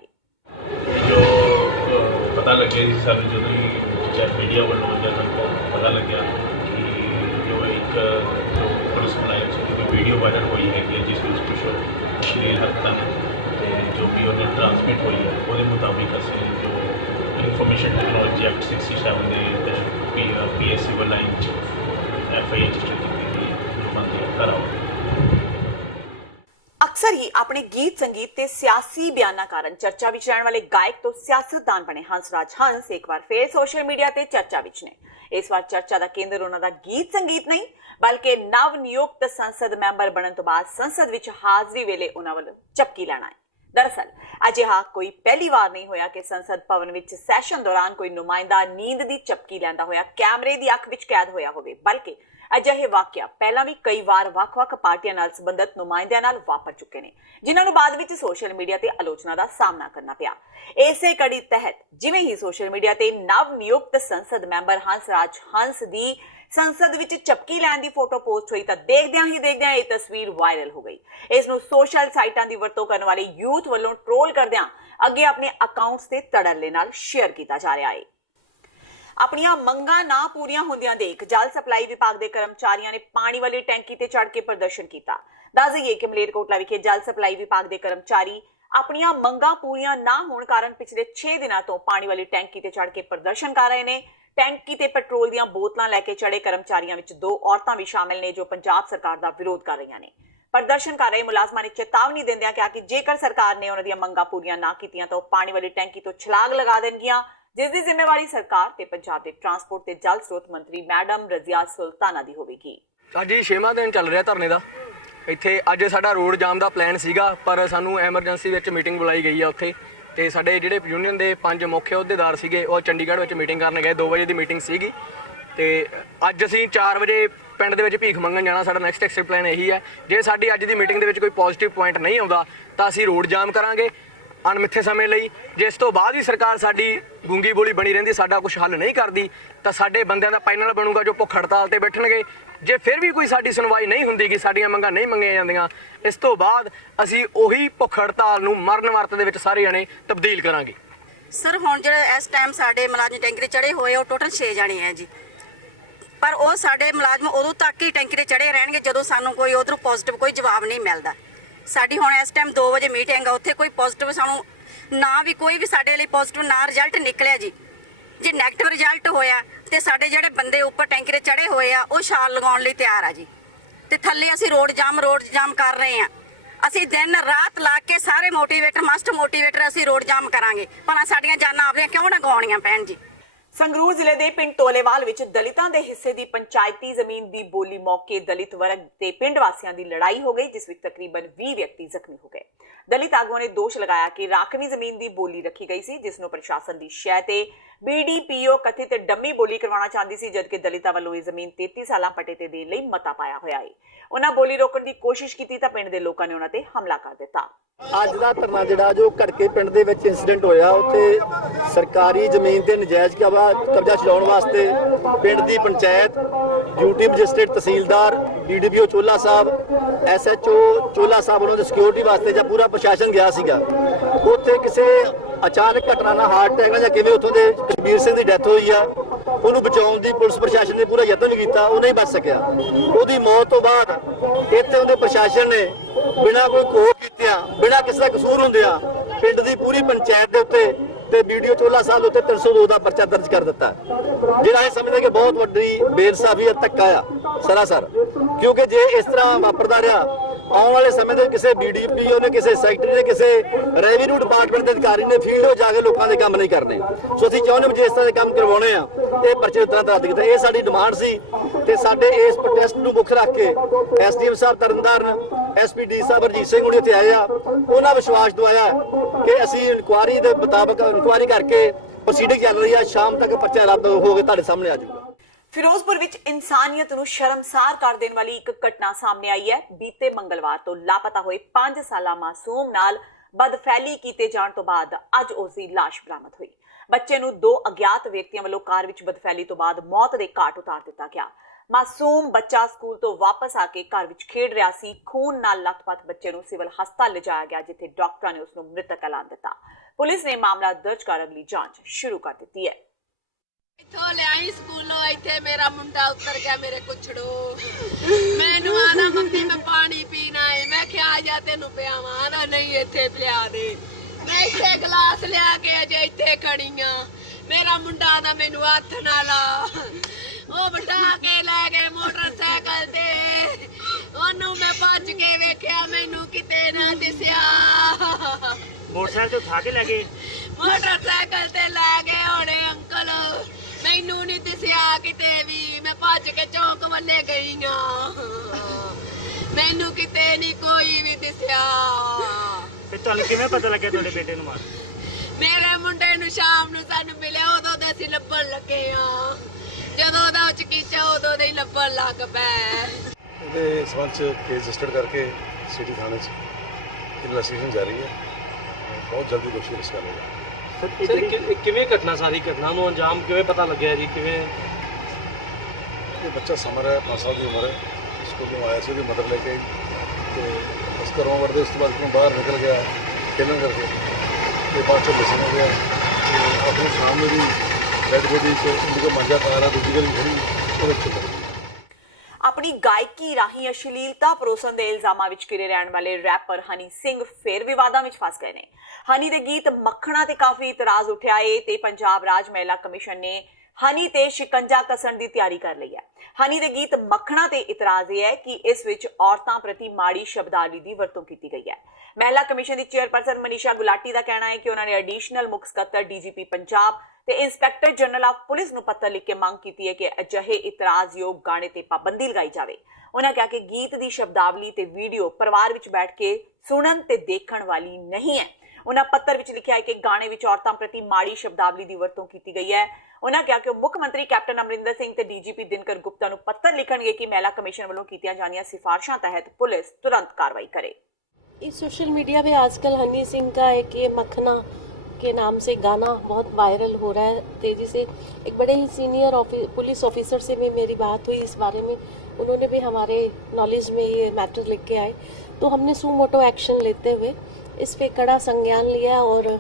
जो पता लगे सर जो मीडिया वालों पता लगे कि जो एक जो पुलिस मुलायम से जो वीडियो वायरल हुई है कि जिसमें कुछ अश्लील हरकत जो भी उन्हें ट्रांसमिट हुई है वो मुताबिक असं जो इनफॉर्मेशन टेक्नोलॉजी एक्ट 67 के तहत PS civil line FI register की गई जो बनती है कराओ। ਅਕਸਰ ਹੀ ਆਪਣੇ ਗੀਤ ਸੰਗੀਤ ਤੇ ਸਿਆਸੀ ਬਿਆਨਾਂ ਕਾਰਨ ਚਰਚਾ ਵਿੱਚ ਰਹਿਣ ਵਾਲੇ ਗਾਇਕ ਤੋਂ ਸਿਆਸਤਦਾਨ ਬਣੇ ਹੰਸਰਾਜ ਹੰਸ ਇੱਕ ਵਾਰ ਫੇਰ ਸੋਸ਼ਲ ਮੀਡੀਆ ਤੇ ਚਰਚਾ ਵਿੱਚ ਨੇ। ਇਸ ਵਾਰ ਚਰਚਾ ਦਾ ਕੇਂਦਰ ਉਹਨਾਂ ਦਾ ਗੀਤ ਸੰਗੀਤ ਨਹੀਂ ਬਲਕਿ ਨਵ ਨਿਯੁਕਤ ਸੰਸਦ ਮੈਂਬਰ ਬਣਨ ਤੋਂ ਬਾਅਦ ਸੰਸਦ ਵਿੱਚ ਹਾਜ਼ਰੀ ਵੇਲੇ ਉਹਨਾਂ ਵੱਲੋਂ ਚਪਕੀ ਲੈਣਾ ਹੈ। ਦਰਅਸਲ ਅਜਿਹਾ ਕੋਈ ਪਹਿਲੀ ਵਾਰ ਨਹੀਂ ਹੋਇਆ ਕਿ ਸੰਸਦ ਭਵਨ ਵਿੱਚ ਸੈਸ਼ਨ ਦੌਰਾਨ ਕੋਈ ਨੁਮਾਇੰਦਾ ਨੀਂਦ ਦੀ ਚਪਕੀ ਲੈਂਦਾ ਹੋਇਆ ਕੈਮਰੇ ਦੀ ਅੱਖ ਵਿੱਚ ਕੈਦ ਹੋਇਆ ਹੋਵੇ, ਬਲਕਿ ਅਜਿਹੇ ਵਾਕਿਆ ਪਹਿਲਾਂ ਵੀ ਕਈ ਵਾਰ ਵੱਖ-ਵੱਖ ਪਾਰਟੀਆਂ ਨਾਲ ਸੰਬੰਧਿਤ ਨੁਮਾਇੰਦਿਆਂ ਨਾਲ ਵਾਪਰ ਚੁੱਕੇ ਨੇ ਜਿਨ੍ਹਾਂ ਨੂੰ ਬਾਅਦ ਵਿੱਚ ਸੋਸ਼ਲ ਮੀਡੀਆ ਤੇ ਆਲੋਚਨਾ ਦਾ ਸਾਹਮਣਾ ਕਰਨਾ ਪਿਆ। ਇਸੇ ਕੜੀ ਤਹਿਤ ਜਿਵੇਂ ਹੀ ਸੋਸ਼ਲ ਮੀਡੀਆ ਤੇ ਨਵ ਨਿਯੁਕਤ ਸੰਸਦ ਮੈਂਬਰ ਹੰਸਰਾਜ ਹੰਸ ਦੀ ਸੰਸਦ ਵਿੱਚ ਚਪਕੀ ਲੈਣ ਦੀ ਫੋਟੋ ਪੋਸਟ ਹੋਈ ਤਾਂ ਦੇਖਦਿਆਂ ਇਹ ਤਸਵੀਰ ਵਾਇਰਲ ਹੋ ਗਈ। ਇਸ ਨੂੰ ਸੋਸ਼ਲ ਸਾਈਟਾਂ ਦੀ ਵਰਤੋਂ ਕਰਨ ਵਾਲੇ ਯੂਥ ਵੱਲੋਂ ਟ੍ਰੋਲ ਕਰਦਿਆਂ ਅੱਗੇ ਆਪਣੇ ਅਕਾਊਂਟਸ ਤੇ ਧੜੱਲੇ ਨਾਲ ਸ਼ੇਅਰ ਕੀਤਾ ਜਾ ਰਿਹਾ ਹੈ। ਆਪਣੀਆਂ ਮੰਗਾਂ ਨਾ ਪੂਰੀਆਂ ਹੁੰਦਿਆਂ ਦੇਖ ਜਲ ਸਪਲਾਈ ਵਿਭਾਗ ਦੇ ਕਰਮਚਾਰੀਆਂ ਨੇ ਪਾਣੀ ਵਾਲੀ ਟੈਂਕੀ ਤੇ ਚੜ੍ਹ ਕੇ ਪ੍ਰਦਰਸ਼ਨ ਕੀਤਾ। ਦੱਸ ਦਈਏ ਕਿ ਮਲੇਰਕੋਟਲਾ ਵਿਖੇ ਜਲ ਸਪਲਾਈ ਵਿਭਾਗ ਦੇ ਕਰਮਚਾਰੀ ਆਪਣੀਆਂ ਮੰਗਾਂ ਪੂਰੀਆਂ ਨਾ ਹੋਣ ਕਾਰਨ ਪਿਛਲੇ 6 ਦਿਨਾਂ ਤੋਂ ਪਾਣੀ ਵਾਲੀ ਟੈਂਕੀ ਤੇ ਚੜ੍ਹ ਕੇ ਪ੍ਰਦਰਸ਼ਨ ਕਰ ਰਹੇ ਨੇ। ਟੈਂਕੀ ਤੇ ਪੈਟਰੋਲ ਦੀਆਂ ਬੋਤਲਾਂ ਲੈ ਕੇ ਚੜੇ ਕਰਮਚਾਰੀਆਂ ਵਿੱਚ 2 ਔਰਤਾਂ ਵੀ ਸ਼ਾਮਿਲ ਨੇ ਜੋ ਪੰਜਾਬ ਸਰਕਾਰ ਦਾ ਵਿਰੋਧ ਕਰ ਰਹੀਆਂ ਨੇ। ਪ੍ਰਦਰਸ਼ਨ ਕਰ ਰਹੇ ਮੁਲਾਜ਼ਮਾਂ ਨੇ ਚੇਤਾਵਨੀ ਦਿੰਦਿਆਂ ਕਿਹਾ ਕਿ ਜੇਕਰ ਸਰਕਾਰ ਨੇ ਉਹਨਾਂ ਦੀਆਂ ਮੰਗਾਂ ਪੂਰੀਆਂ ਨਾ ਕੀਤੀਆਂ ਤਾਂ ਉਹ ਪਾਣੀ ਵਾਲੀ ਟੈਂਕੀ ਤੋਂ ਛਲਾਂਗ ਲਗਾ ਦੇਣਗੀਆਂ ਜਿਸ ਦੀ ਜ਼ਿੰਮੇਵਾਰੀ ਸਰਕਾਰ ਤੇ ਪੰਜਾਬ ਦੇ ਟਰਾਂਸਪੋਰਟ ਤੇ ਜਲ ਸਰੋਤ ਮੰਤਰੀ ਮੈਡਮ ਰਜ਼ੀਆ ਸੁਲਤਾਨਾ ਦੀ ਹੋਵੇਗੀ। ਅੱਜ 6ਵਾਂ ਦਿਨ ਚੱਲ ਰਿਹਾ ਧਰਨੇ ਦਾ। ਇੱਥੇ ਅੱਜ ਸਾਡਾ ਰੋਡ ਜਾਮ ਦਾ ਪਲਾਨ ਸੀਗਾ ਪਰ ਸਾਨੂੰ ਐਮਰਜੈਂਸੀ ਵਿੱਚ ਮੀਟਿੰਗ ਬੁਲਾਈ ਗਈ ਆ ਉੱਥੇ ਤੇ ਸਾਡੇ ਜਿਹੜੇ ਯੂਨੀਅਨ ਦੇ 5 ਮੁੱਖ ਅਹੁਦੇਦਾਰ ਸੀਗੇ ਉਹ ਚੰਡੀਗੜ੍ਹ ਵਿੱਚ ਮੀਟਿੰਗ ਕਰਨ ਗਏ। 2 ਵਜੇ ਦੀ ਮੀਟਿੰਗ ਸੀਗੀ ਤੇ ਅੱਜ ਅਸੀਂ 4 ਵਜੇ ਪਿੰਡ ਦੇ ਵਿੱਚ ਭੀਖ ਮੰਗਣ ਜਾਣਾ। ਸਾਡਾ ਨੈਕਸਟ ਐਕਸ਼ਨ ਪਲਾਨ ਇਹੀ ਹੈ। ਜੇ ਸਾਡੀ ਅੱਜ ਦੀ ਮੀਟਿੰਗ ਦੇ ਵਿੱਚ ਕੋਈ ਪੋਜ਼ਿਟਿਵ ਪੁਆਇੰਟ ਨਹੀਂ ਆਉਂਦਾ ਤਾਂ ਅਸੀਂ ਰੋਡ ਜਾਮ ਕਰਾਂਗੇ ਅਣਮਿੱਥੇ ਸਮੇਂ ਲਈ। ਜਿਸ ਤੋਂ ਬਾਅਦ ਵੀ ਸਰਕਾਰ ਸਾਡੀ ਗੂੰਗੀ ਬੋਲੀ ਬਣੀ ਰਹਿੰਦੀ, ਸਾਡਾ ਕੁਝ ਹੱਲ ਨਹੀਂ ਕਰਦੀ ਤਾਂ ਸਾਡੇ ਬੰਦਿਆਂ ਦਾ ਪੈਨਲ ਬਣੂਗਾ ਜੋ ਭੁੱਖ ਹੜਤਾਲ ਤੇ ਬੈਠਣਗੇ। ਜੇ ਫਿਰ ਵੀ ਕੋਈ ਸਾਡੀ ਸੁਣਵਾਈ ਨਹੀਂ ਹੁੰਦੀ ਕਿ ਸਾਡੀਆਂ ਮੰਗਾਂ ਨਹੀਂ ਮੰਗੀਆਂ ਜਾਂਦੀਆਂ ਇਸ ਤੋਂ ਬਾਅਦ ਅਸੀਂ ਉਹੀ ਭੁੱਖ ਹੜਤਾਲ ਨੂੰ ਮਰਨ ਵਰਤ ਦੇ ਵਿੱਚ ਸਾਰੇ ਜਣੇ ਤਬਦੀਲ ਕਰਾਂਗੇ। ਸਰ ਹੁਣ ਜਿਹੜੇ ਇਸ ਟਾਈਮ ਸਾਡੇ ਮੁਲਾਜ਼ਮ ਟੈਂਕੀ ਤੇ ਚੜੇ ਹੋਏ ਉਹ ਟੋਟਲ 6 ਜਣੇ ਹੈ ਜੀ, ਪਰ ਉਹ ਸਾਡੇ ਮੁਲਾਜ਼ਮ ਉਦੋਂ ਤੱਕ ਹੀ ਟੈਂਕੀ ਤੇ ਚੜੇ ਰਹਿਣਗੇ ਜਦੋਂ ਸਾਨੂੰ ਕੋਈ ਉਧਰੋਂ ਪੋਜ਼ਿਟਿਵ ਕੋਈ ਜਵਾਬ ਨਹੀਂ ਮਿਲਦਾ। ਸਾਡੀ ਹੁਣ ਇਸ ਟਾਈਮ 2 ਵਜੇ ਮੀਟਿੰਗ ਆ, ਉੱਥੇ ਕੋਈ ਪੋਜ਼ਿਟਿਵ ਸਾਨੂੰ ਨਾ ਵੀ ਕੋਈ ਵੀ ਸਾਡੇ ਲਈ ਪੋਜ਼ਿਟਿਵ ਨਾ ਰਿਜ਼ਲਟ ਨਿਕਲਿਆ ਜੀ। ਜੇ ਨੈਗੇਟਿਵ ਰਿਜ਼ਲਟ ਹੋਇਆ ਤੇ ਸਾਡੇ ਜਿਹੜੇ ਬੰਦੇ ਉੱਪਰ ਟੈਂਕੀ ਤੇ ਚੜੇ ਹੋਏ ਆ ਉਹ ਛਾਲ ਲਗਾਉਣ ਲਈ ਤਿਆਰ ਆ ਜੀ ਤੇ ਥੱਲੇ ਅਸੀਂ ਰੋਡ ਜਾਮ ਕਰ ਰਹੇ ਆ। ਅਸੀਂ ਦਿਨ ਰਾਤ ਲਾ ਕੇ ਸਾਰੇ ਮੋਟੀਵੇਟਰ ਮਸਟ ਮੋਟੀਵੇਟਰ ਅਸੀਂ ਰੋਡ ਜਾਮ ਕਰਾਂਗੇ ਪਰ ਸਾਡੀਆਂ ਜਾਨਾਂ ਆਪਣੀਆਂ ਕਿਉਂ ਨਾ ਗਵਾਉਣੀਆਂ ਪੈਣ ਜੀ। ਸੰਗਰੂਰ ਜ਼ਿਲ੍ਹੇ ਦੇ ਪਿੰਡ ਟੋਲੇਵਾਲ ਵਿੱਚ ਦਲਿਤਾਂ ਦੇ ਹਿੱਸੇ ਦੀ ਪੰਚਾਇਤੀ ਜ਼ਮੀਨ ਦੀ ਬੋਲੀ ਮੌਕੇ ਦਲਿਤ ਵਰਗ ਤੇ ਪਿੰਡ ਵਾਸੀਆਂ ਦੀ ਲੜਾਈ ਹੋ ਗਈ ਜਿਸ ਵਿੱਚ ਤਕਰੀਬਨ 20 ਵਿਅਕਤੀ ਜ਼ਖਮੀ ਹੋ ਗਏ। ਦਲਿਤ ਆਗੂਆਂ ਨੇ ਦੋਸ਼ ਲਗਾਇਆ ਕਿ ਰਾਖਵੀਂ ਜ਼ਮੀਨ ਦੀ ਬੋਲੀ ਰੱਖੀ ਗਈ ਸੀ ਜਿਸ ਨੂੰ ਪ੍ਰਸ਼ਾਸਨ ਦੀ ਸ਼ਹਿ ਤੇ BDPO ਕਥਿਤ ਡੰਮੀ ਬੋਲੀ ਕਰਵਾਉਣਾ ਚਾਹੁੰਦੀ ਸੀ ਜਦਕਿ ਦਲਿਤਾਂ ਵੱਲੋਂ ਇਹ ਜ਼ਮੀਨ 33 ਸਾਲਾਂ ਪੱਟੇ ਤੇ ਦੇਣ ਲਈ ਮਤਾ ਪਾਇਆ ਹੋਇਆ ਹੈ। ਉਹਨਾਂ ਬੋਲੀ ਰੋਕਣ ਦੀ ਕੋਸ਼ਿਸ਼ ਕੀਤੀ ਤਾਂ ਪਿੰਡ ਦੇ ਲੋਕਾਂ ਨੇ ਉਹਨਾਂ ਤੇ ਹਮਲਾ ਕਰ ਦਿੱਤਾ। ਅੱਜ ਦਾ ਧਰਨਾ ਜਿਹੜਾ ਜੋ ਘੜਕੇ ਪਿੰਡ ਦੇ ਵਿੱਚ ਇੰਸੀਡੈਂਟ ਹੋਇਆ ਉੱਥੇ ਸਰਕਾਰੀ ਜ਼ਮੀਨ ਤੇ ਨਜਾਇਜ਼ ਕਬਜ਼ਾ ਛਡਾਉਣ ਵਾਸਤੇ ਪਿੰਡ ਦੀ ਪੰਚਾਇਤ, ਡਿਊਟੀ ਮੈਜਿਸਟ੍ਰੇਟ ਤਹਿਸੀਲਦਾਰ, BDPO ਚੋਲਾ ਸਾਹਿਬ, SHO ਚੋਲਾ ਸਾਹਿਬ ਉਹਨਾਂ ਦੇ ਸਿਕਿਉਰਿਟੀ ਵਾਸਤੇ ਜਾਂ ਪੂਰਾ ਪ੍ਰਸ਼ਾਸਨ ਗਿਆ ਸੀਗਾ। ਉੱਥੇ ਕਿਸੇ ਅਚਾਨਕ ਘਟਨਾ ਨਾਲ ਹਾਰਟ ਅਟੈਕ ਨਾਲ ਜਾਂ ਕਿਵੇਂ ਉੱਥੋਂ ਦੇ ਕਸ਼ਮੀਰ ਸਿੰਘ ਦੀ ਡੈਥ ਹੋਈ ਆ, ਉਹਨੂੰ ਬਚਾਉਣ ਦੀ ਪੁਲਿਸ ਪ੍ਰਸ਼ਾਸਨ ਨੇ ਪੂਰਾ ਯਤਨ ਕੀਤਾ, ਉਹ ਨਹੀਂ ਬਚ ਸਕਿਆ। ਉਹਦੀ ਮੌਤ ਤੋਂ ਬਾਅਦ ਇੱਥੇ ਉਹਦੇ ਪ੍ਰਸ਼ਾਸਨ ਨੇ ਬਿਨਾਂ ਕੋਈ ਕੋਹ ਕੀਤਿਆਂ ਬਿਨਾਂ ਕਿਸੇ ਦਾ ਕਸੂਰ ਹੁੰਦਿਆਂ ਪਿੰਡ ਦੀ ਪੂਰੀ ਪੰਚਾਇਤ ਦੇ ਉੱਤੇ ਤੇ BDO ਚੋਲਾ ਸਾਹਿਬ ਉੱਤੇ 302 ਦਾ ਪਰਚਾ ਦਰਜ ਕਰ ਦਿੱਤਾ, ਜਿਹੜਾ ਇਹ ਸਮਝਦੇ ਕਿ ਬਹੁਤ ਵੱਡੀ ਬੇਇਨਸਾਫੀ ਧੱਕਾ ਆ ਸਰਾਸਰ। ਕਿਉਂਕਿ ਜੇ ਇਸ ਤਰ੍ਹਾਂ ਵਾਪਰਦਾ ਰਿਹਾ ਆਉਣ ਵਾਲੇ ਸਮੇਂ ਦੇ ਕਿਸੇ BDPO ਨੇ, ਕਿਸੇ ਸੈਕਟਰੀ ਨੇ, ਕਿਸੇ ਰੈਵਨਿਊ ਡਿਪਾਰਟਮੈਂਟ ਦੇ ਅਧਿਕਾਰੀ ਨੇ ਫੀਲਡ ਵਿੱਚ ਜਾ ਕੇ ਲੋਕਾਂ ਦੇ ਕੰਮ ਨਹੀਂ ਕਰਨੇ। ਸੋ ਅਸੀਂ ਚਾਹੁੰਦੇ ਹਾਂ ਜਿਸ ਤਰ੍ਹਾਂ ਦੇ ਕੰਮ ਕਰਵਾਉਣੇ ਆ ਇਹ ਪਰਚੇ ਤਰ੍ਹਾਂ ਰੱਦ ਕੀਤੇ। ਇਹ ਸਾਡੀ ਡਿਮਾਂਡ ਸੀ ਤੇ ਸਾਡੇ ਇਸ ਪ੍ਰੋਟੈਸਟ ਨੂੰ ਮੁੱਖ ਰੱਖ ਕੇ SDM ਸਾਹਿਬ ਤਰਨਤਾਰਨ, SPD ਸਾਹਿਬ ਰਜੀਤ ਸਿੰਘ ਹੁਣੀ ਇੱਥੇ ਆਏ ਆ। ਉਹਨਾਂ ਵਿਸ਼ਵਾਸ ਦਵਾਇਆ ਕਿ ਅਸੀਂ ਇਨਕੁਆਰੀ ਦੇ ਮੁਤਾਬਕ ਇਨਕੁਆਰੀ ਕਰਕੇ ਪ੍ਰੋਸੀਡਿੰਗ ਚੱਲ ਰਹੀ ਆ, ਸ਼ਾਮ ਤੱਕ ਪਰਚਾ ਰੱਦ ਹੋ ਕੇ ਤੁਹਾਡੇ ਸਾਹਮਣੇ ਆ ਜਾਊਗਾ। ਫਿਰੋਜ਼ਪੁਰ ਵਿੱਚ ਇਨਸਾਨੀਅਤ ਨੂੰ ਸ਼ਰਮਸਾਰ ਕਰ ਦੇਣ ਵਾਲੀ ਇੱਕ ਘਟਨਾ ਸਾਹਮਣੇ ਆਈ ਹੈ। ਬੀਤੇ ਮੰਗਲਵਾਰ ਤੋਂ ਲਾਪਤਾ ਹੋਏ 5 ਸਾਲਾ ਮਾਸੂਮ ਨਾਲ ਬਦਫੈਲੀ ਕੀਤੇ ਜਾਣ ਤੋਂ ਬਾਅਦ ਅੱਜ ਉਸ ਦੀ ਲਾਸ਼ ਬਰਾਮਦ ਹੋਈ। ਬੱਚੇ ਨੂੰ 2 ਅਗਿਆਤ ਵਿਅਕਤੀਆਂ ਵੱਲੋਂ ਕਾਰ ਵਿੱਚ ਬਦਫੈਲੀ ਤੋਂ ਬਾਅਦ ਮੌਤ ਦੇ ਘਾਟ ਉਤਾਰ ਦਿੱਤਾ ਗਿਆ। ਮਾਸੂਮ ਬੱਚਾ ਸਕੂਲ ਤੋਂ ਵਾਪਸ ਆ ਕੇ ਘਰ ਵਿੱਚ ਖੇਡ ਰਿਹਾ ਸੀ। ਖੂਨ ਨਾਲ ਲੱਥਪੱਥ ਬੱਚੇ ਨੂੰ ਸਿਵਲ ਹਸਪਤਾਲ ਲਿਜਾਇਆ ਗਿਆ, ਜਿੱਥੇ ਡਾਕਟਰਾਂ ਨੇ ਉਸ ਨੂੰ ਮ੍ਰਿਤਕ ਐਲਾਨ ਦਿੱਤਾ। ਪੁਲਿਸ ਨੇ ਮਾਮਲਾ ਦਰਜ ਕਰ ਅਗਲੀ ਜਾਂਚ ਸ਼ੁਰੂ ਕਰ ਦਿੱਤੀ ਹੈ। ਇੱਥੋਂ ਲਿਆਈ ਸਕੂਲੋਂ, ਇੱਥੇ ਮੇਰਾ ਮੁੰਡਾ ਉਤਰ ਗਿਆ ਮੇਰੇ ਕੁਛੜੋ। ਮੈਨੂੰ ਆਣਾ ਮੰਮੀ ਮੈਂ ਪਾਣੀ ਪੀਣਾ ਹੈ। ਮੈਂ ਕਿਹਾ ਜਾ ਤੈਨੂੰ ਪਿਆਵਾਂ। ਆਣਾ ਨਹੀਂ ਇੱਥੇ ਪਿਆ ਦੇ। ਮੈਂ ਇੱਥੇ ਗਲਾਸ ਲਿਆ ਕੇ ਅਜੇ ਇੱਥੇ ਖੜੀਆਂ। ਮੇਰਾ ਮੁੰਡਾ ਦਾ ਮੈਨੂੰ ਹੱਥ ਨਾ ਲਾ। ਉਹ ਬਿਠਾ ਕੇ ਲੈ ਗਏ ਮੋਟਰਸਾਈਕਲ ਤੇ। ਉਹਨੂੰ ਮੈਂ ਭੱਜ ਕੇ ਵੇਖਿਆ, ਮੈਨੂੰ ਕਿਤੇ ਨਾ ਦਿਸਿਆ। ਮੋਟਰਸਾਈਕਲ ਤੇ ਉਠਾ ਕੇ ਲੈ ਗਏ, ਮੋਟਰਸਾਈਕਲ ਤੇ ਲੈ ਗਏ ਹੋਣੇ ਅੰਕਲ। ਮੈਨੂੰ ਨਹੀਂ ਦਿਸਿਆ ਕਿਤੇ ਵੀ। ਮੈਂ ਭੱਜ ਕੇ ਚੌਕ ਵੱਲੇ ਗਈ ਨਾ। ਮੈਨੂੰ ਕਿਤੇ ਨਹੀਂ ਕੋਈ ਵੀ ਦਿਸਿਆ। ਤੇ ਤੁਹਾਨੂੰ ਕਿਵੇਂ ਪਤਾ ਲੱਗਿਆ ਤੁਹਾਡੇ ਬੇਟੇ ਨੂੰ ਮਾਰ? ਮੇਰੇ ਮੁੰਡੇ ਨੂੰ ਸ਼ਾਮ ਨੂੰ ਸਾਨੂੰ ਮਿਲਿਆ, ਉਦੋਂ ਦੇ ਅਸੀਂ ਲੱਭਣ ਲੱਗੇ ਆ। ਜਦੋਂ ਉਹਦਾ ਚਕੀਚਾ ਉਦੋਂ ਦੇ ਹੀ ਲੱਭਣ ਲੱਗ ਪਏ। ਇਹਦੇ ਸੰਬੰਧ 'ਚ ਕੇਸ ਰਜਿਸਟਰ ਕਰਕੇ ਸਿਟੀ ਥਾਣੇ 'ਚ ਇਨਵੈਸਟੀਗੇਸ਼ਨ ਜਾਰੀ ਹੈ। ਬਹੁਤ ਜਲਦੀ ਦੋਸ਼ੀ ਅਰੈਸਟ ਕਰ ਲਏਗਾ। ਸਰ ਕਿਵੇਂ ਘਟਨਾ, ਸਾਰੀ ਘਟਨਾ ਨੂੰ ਅੰਜਾਮ ਕਿਵੇਂ ਪਤਾ ਲੱਗਿਆ ਜੀ? ਕਿਵੇਂ? ਇਹ ਬੱਚਾ ਸਮਰ ਹੈ, 5 ਸਾਲ ਦੀ ਉਮਰ ਹੈ। ਸਕੂਲ ਨੂੰ ਆਇਆ ਸੀ, ਉਹਦੀ ਮਦਰ ਲੈ ਕੇ ਤੇ ਉਸ ਘਰੋਂ ਵੜਦੇ ਉਸ ਤੋਂ ਬਾਅਦ ਬਾਹਰ ਨਿਕਲ ਗਿਆ ਖੇਲਣ ਕਰਕੇ ਤੇ ਬਾਅਦ 'ਚ ਮਿਸਿੰਗ ਹੋ ਗਿਆ। ਤੇ ਆਪਣੇ ਸਾਹਮਣੇ ਦੀ ਰੈਡ ਬੋਡੀ 'ਚ ਇੰਡੀਗੋ ਮਾਂਜਾ ਕਾਰ ਆ, ਦੂਜੀ ਗਲੀ ਖੜੀ ਉਹਦੇ 'ਚ ਆਪਣੀ ਗਾਇਕੀ ਰਾਹੀਂ ਅਸ਼ਲੀਲਤਾ ਪਰੋਸਣ ਦੇ ਇਲਜ਼ਾਮਾਂ ਵਿੱਚ ਘਿਰੇ ਰਹਿਣ ਵਾਲੇ ਰੈਪਰ ਹਨੀ ਸਿੰਘ ਫਿਰ ਵਿਵਾਦਾਂ ਵਿੱਚ ਫਸ ਗਏ ਨੇ। ਹਨੀ ਦੇ ਗੀਤ ਮੱਖਣਾ ਤੇ ਕਾਫੀ ਇਤਰਾਜ਼ ਉੱਠਿਆ ਏ ਤੇ ਪੰਜਾਬ ਰਾਜ ਮਹਿਲਾ ਕਮਿਸ਼ਨ ਨੇ ਹਨੀ ਤੇ ਸ਼ਿਕੰਜਾ ਕੱਸਣ ਦੀ ਤਿਆਰੀ ਕਰ ਲਈ ਹੈ। ਹਨੀ ਦੇ ਗੀਤ ਮੱਖਣਾ ਤੇ ਇਤਰਾਜ਼ ਇਹ ਹੈ ਕਿ ਇਸ ਵਿੱਚ ਔਰਤਾਂ ਪ੍ਰਤੀ ਮਾੜੀ ਸ਼ਬਦਾਵਲੀ ਦੀ ਵਰਤੋਂ ਕੀਤੀ ਗਈ ਹੈ। ਮਹਿਲਾ ਕਮਿਸ਼ਨ ਦੀ ਚੇਅਰਪਰਸਨ ਮਨੀਸ਼ਾ ਗੁਲਾਟੀ ਦਾ ਕਹਿਣਾ ਹੈ ਕਿ ਉਹਨਾਂ ਨੇ ਐਡੀਸ਼ਨਲ ਮੁੱਖ ਸਕੱਤਰ DGP ਪੰਜਾਬ ਤੇ ਇੰਸਪੈਕਟਰ ਜਨਰਲ ਆਫ ਪੁਲਿਸ ਨੂੰ ਪੱਤਰ ਲਿਖ ਕੇ ਮੰਗ ਕੀਤੀ ਹੈ ਕਿ ਅਜਿਹੇ ਇਤਰਾਜ਼ਯੋਗ ਗਾਣੇ ਤੇ ਪਾਬੰਦੀ ਲਗਾਈ ਜਾਵੇ। ਉਹਨਾਂ ਕਿਹਾ ਕਿ ਗੀਤ ਦੀ ਸ਼ਬਦਾਵਲੀ ਤੇ ਵੀਡੀਓ ਪਰਿਵਾਰ ਵਿੱਚ ਬੈਠ ਕੇ ਸੁਣਨ ਤੇ ਦੇਖਣ ਵਾਲੀ ਨਹੀਂ ਹੈ। ਉਹਨਾਂ ਪੱਤਰ ਵਿੱਚ ਲਿਖਿਆ ਹੈ ਕਿ ਗਾਣੇ ਵਿੱਚ ਔਰਤਾਂ ਪ੍ਰਤੀ ਮਾੜੀ ਸ਼ਬਦਾਵਲੀ ਦੀ ਵਰਤੋਂ ਕੀਤੀ ਗਈ ਹੈ। ਉਹਨਾਂ ਕਿਹਾ ਕਿ ਉਹ ਮੁੱਖ ਮੰਤਰੀ ਕੈਪਟਨ ਅਮਰਿੰਦਰ ਸਿੰਘ ਤੇ DGP ਦਿਨਕਰ ਗੁਪਤਾ ਨੂੰ ਪੱਤਰ ਲਿਖਣਗੇ ਕਿ ਮਹਿਲਾ ਕਮਿਸ਼ਨ ਵੱਲੋਂ ਕੀਤੀਆਂ ਜਾਂਦੀਆਂ ਸਿਫਾਰਿਸ਼ਾਂ ਤਹਿਤ ਪੁਲਿਸ तुरंत कार्रवाई करे। इस सोशल मीडिया पे आजकल हनी सिंह का एक ये मखना के नाम से गाना बहुत वायरल हो रहा है तेजी से। एक बड़े ही सीनियर पुलिस ऑफिसर से भी मेरी बात हुई इस बारे में। उन्होंने भी हमारे नॉलेज में ये मैटर लिख के आए, तो हमने सुमोटो एक्शन लेते हुए इस पे कड़ा संज्ञान लिया और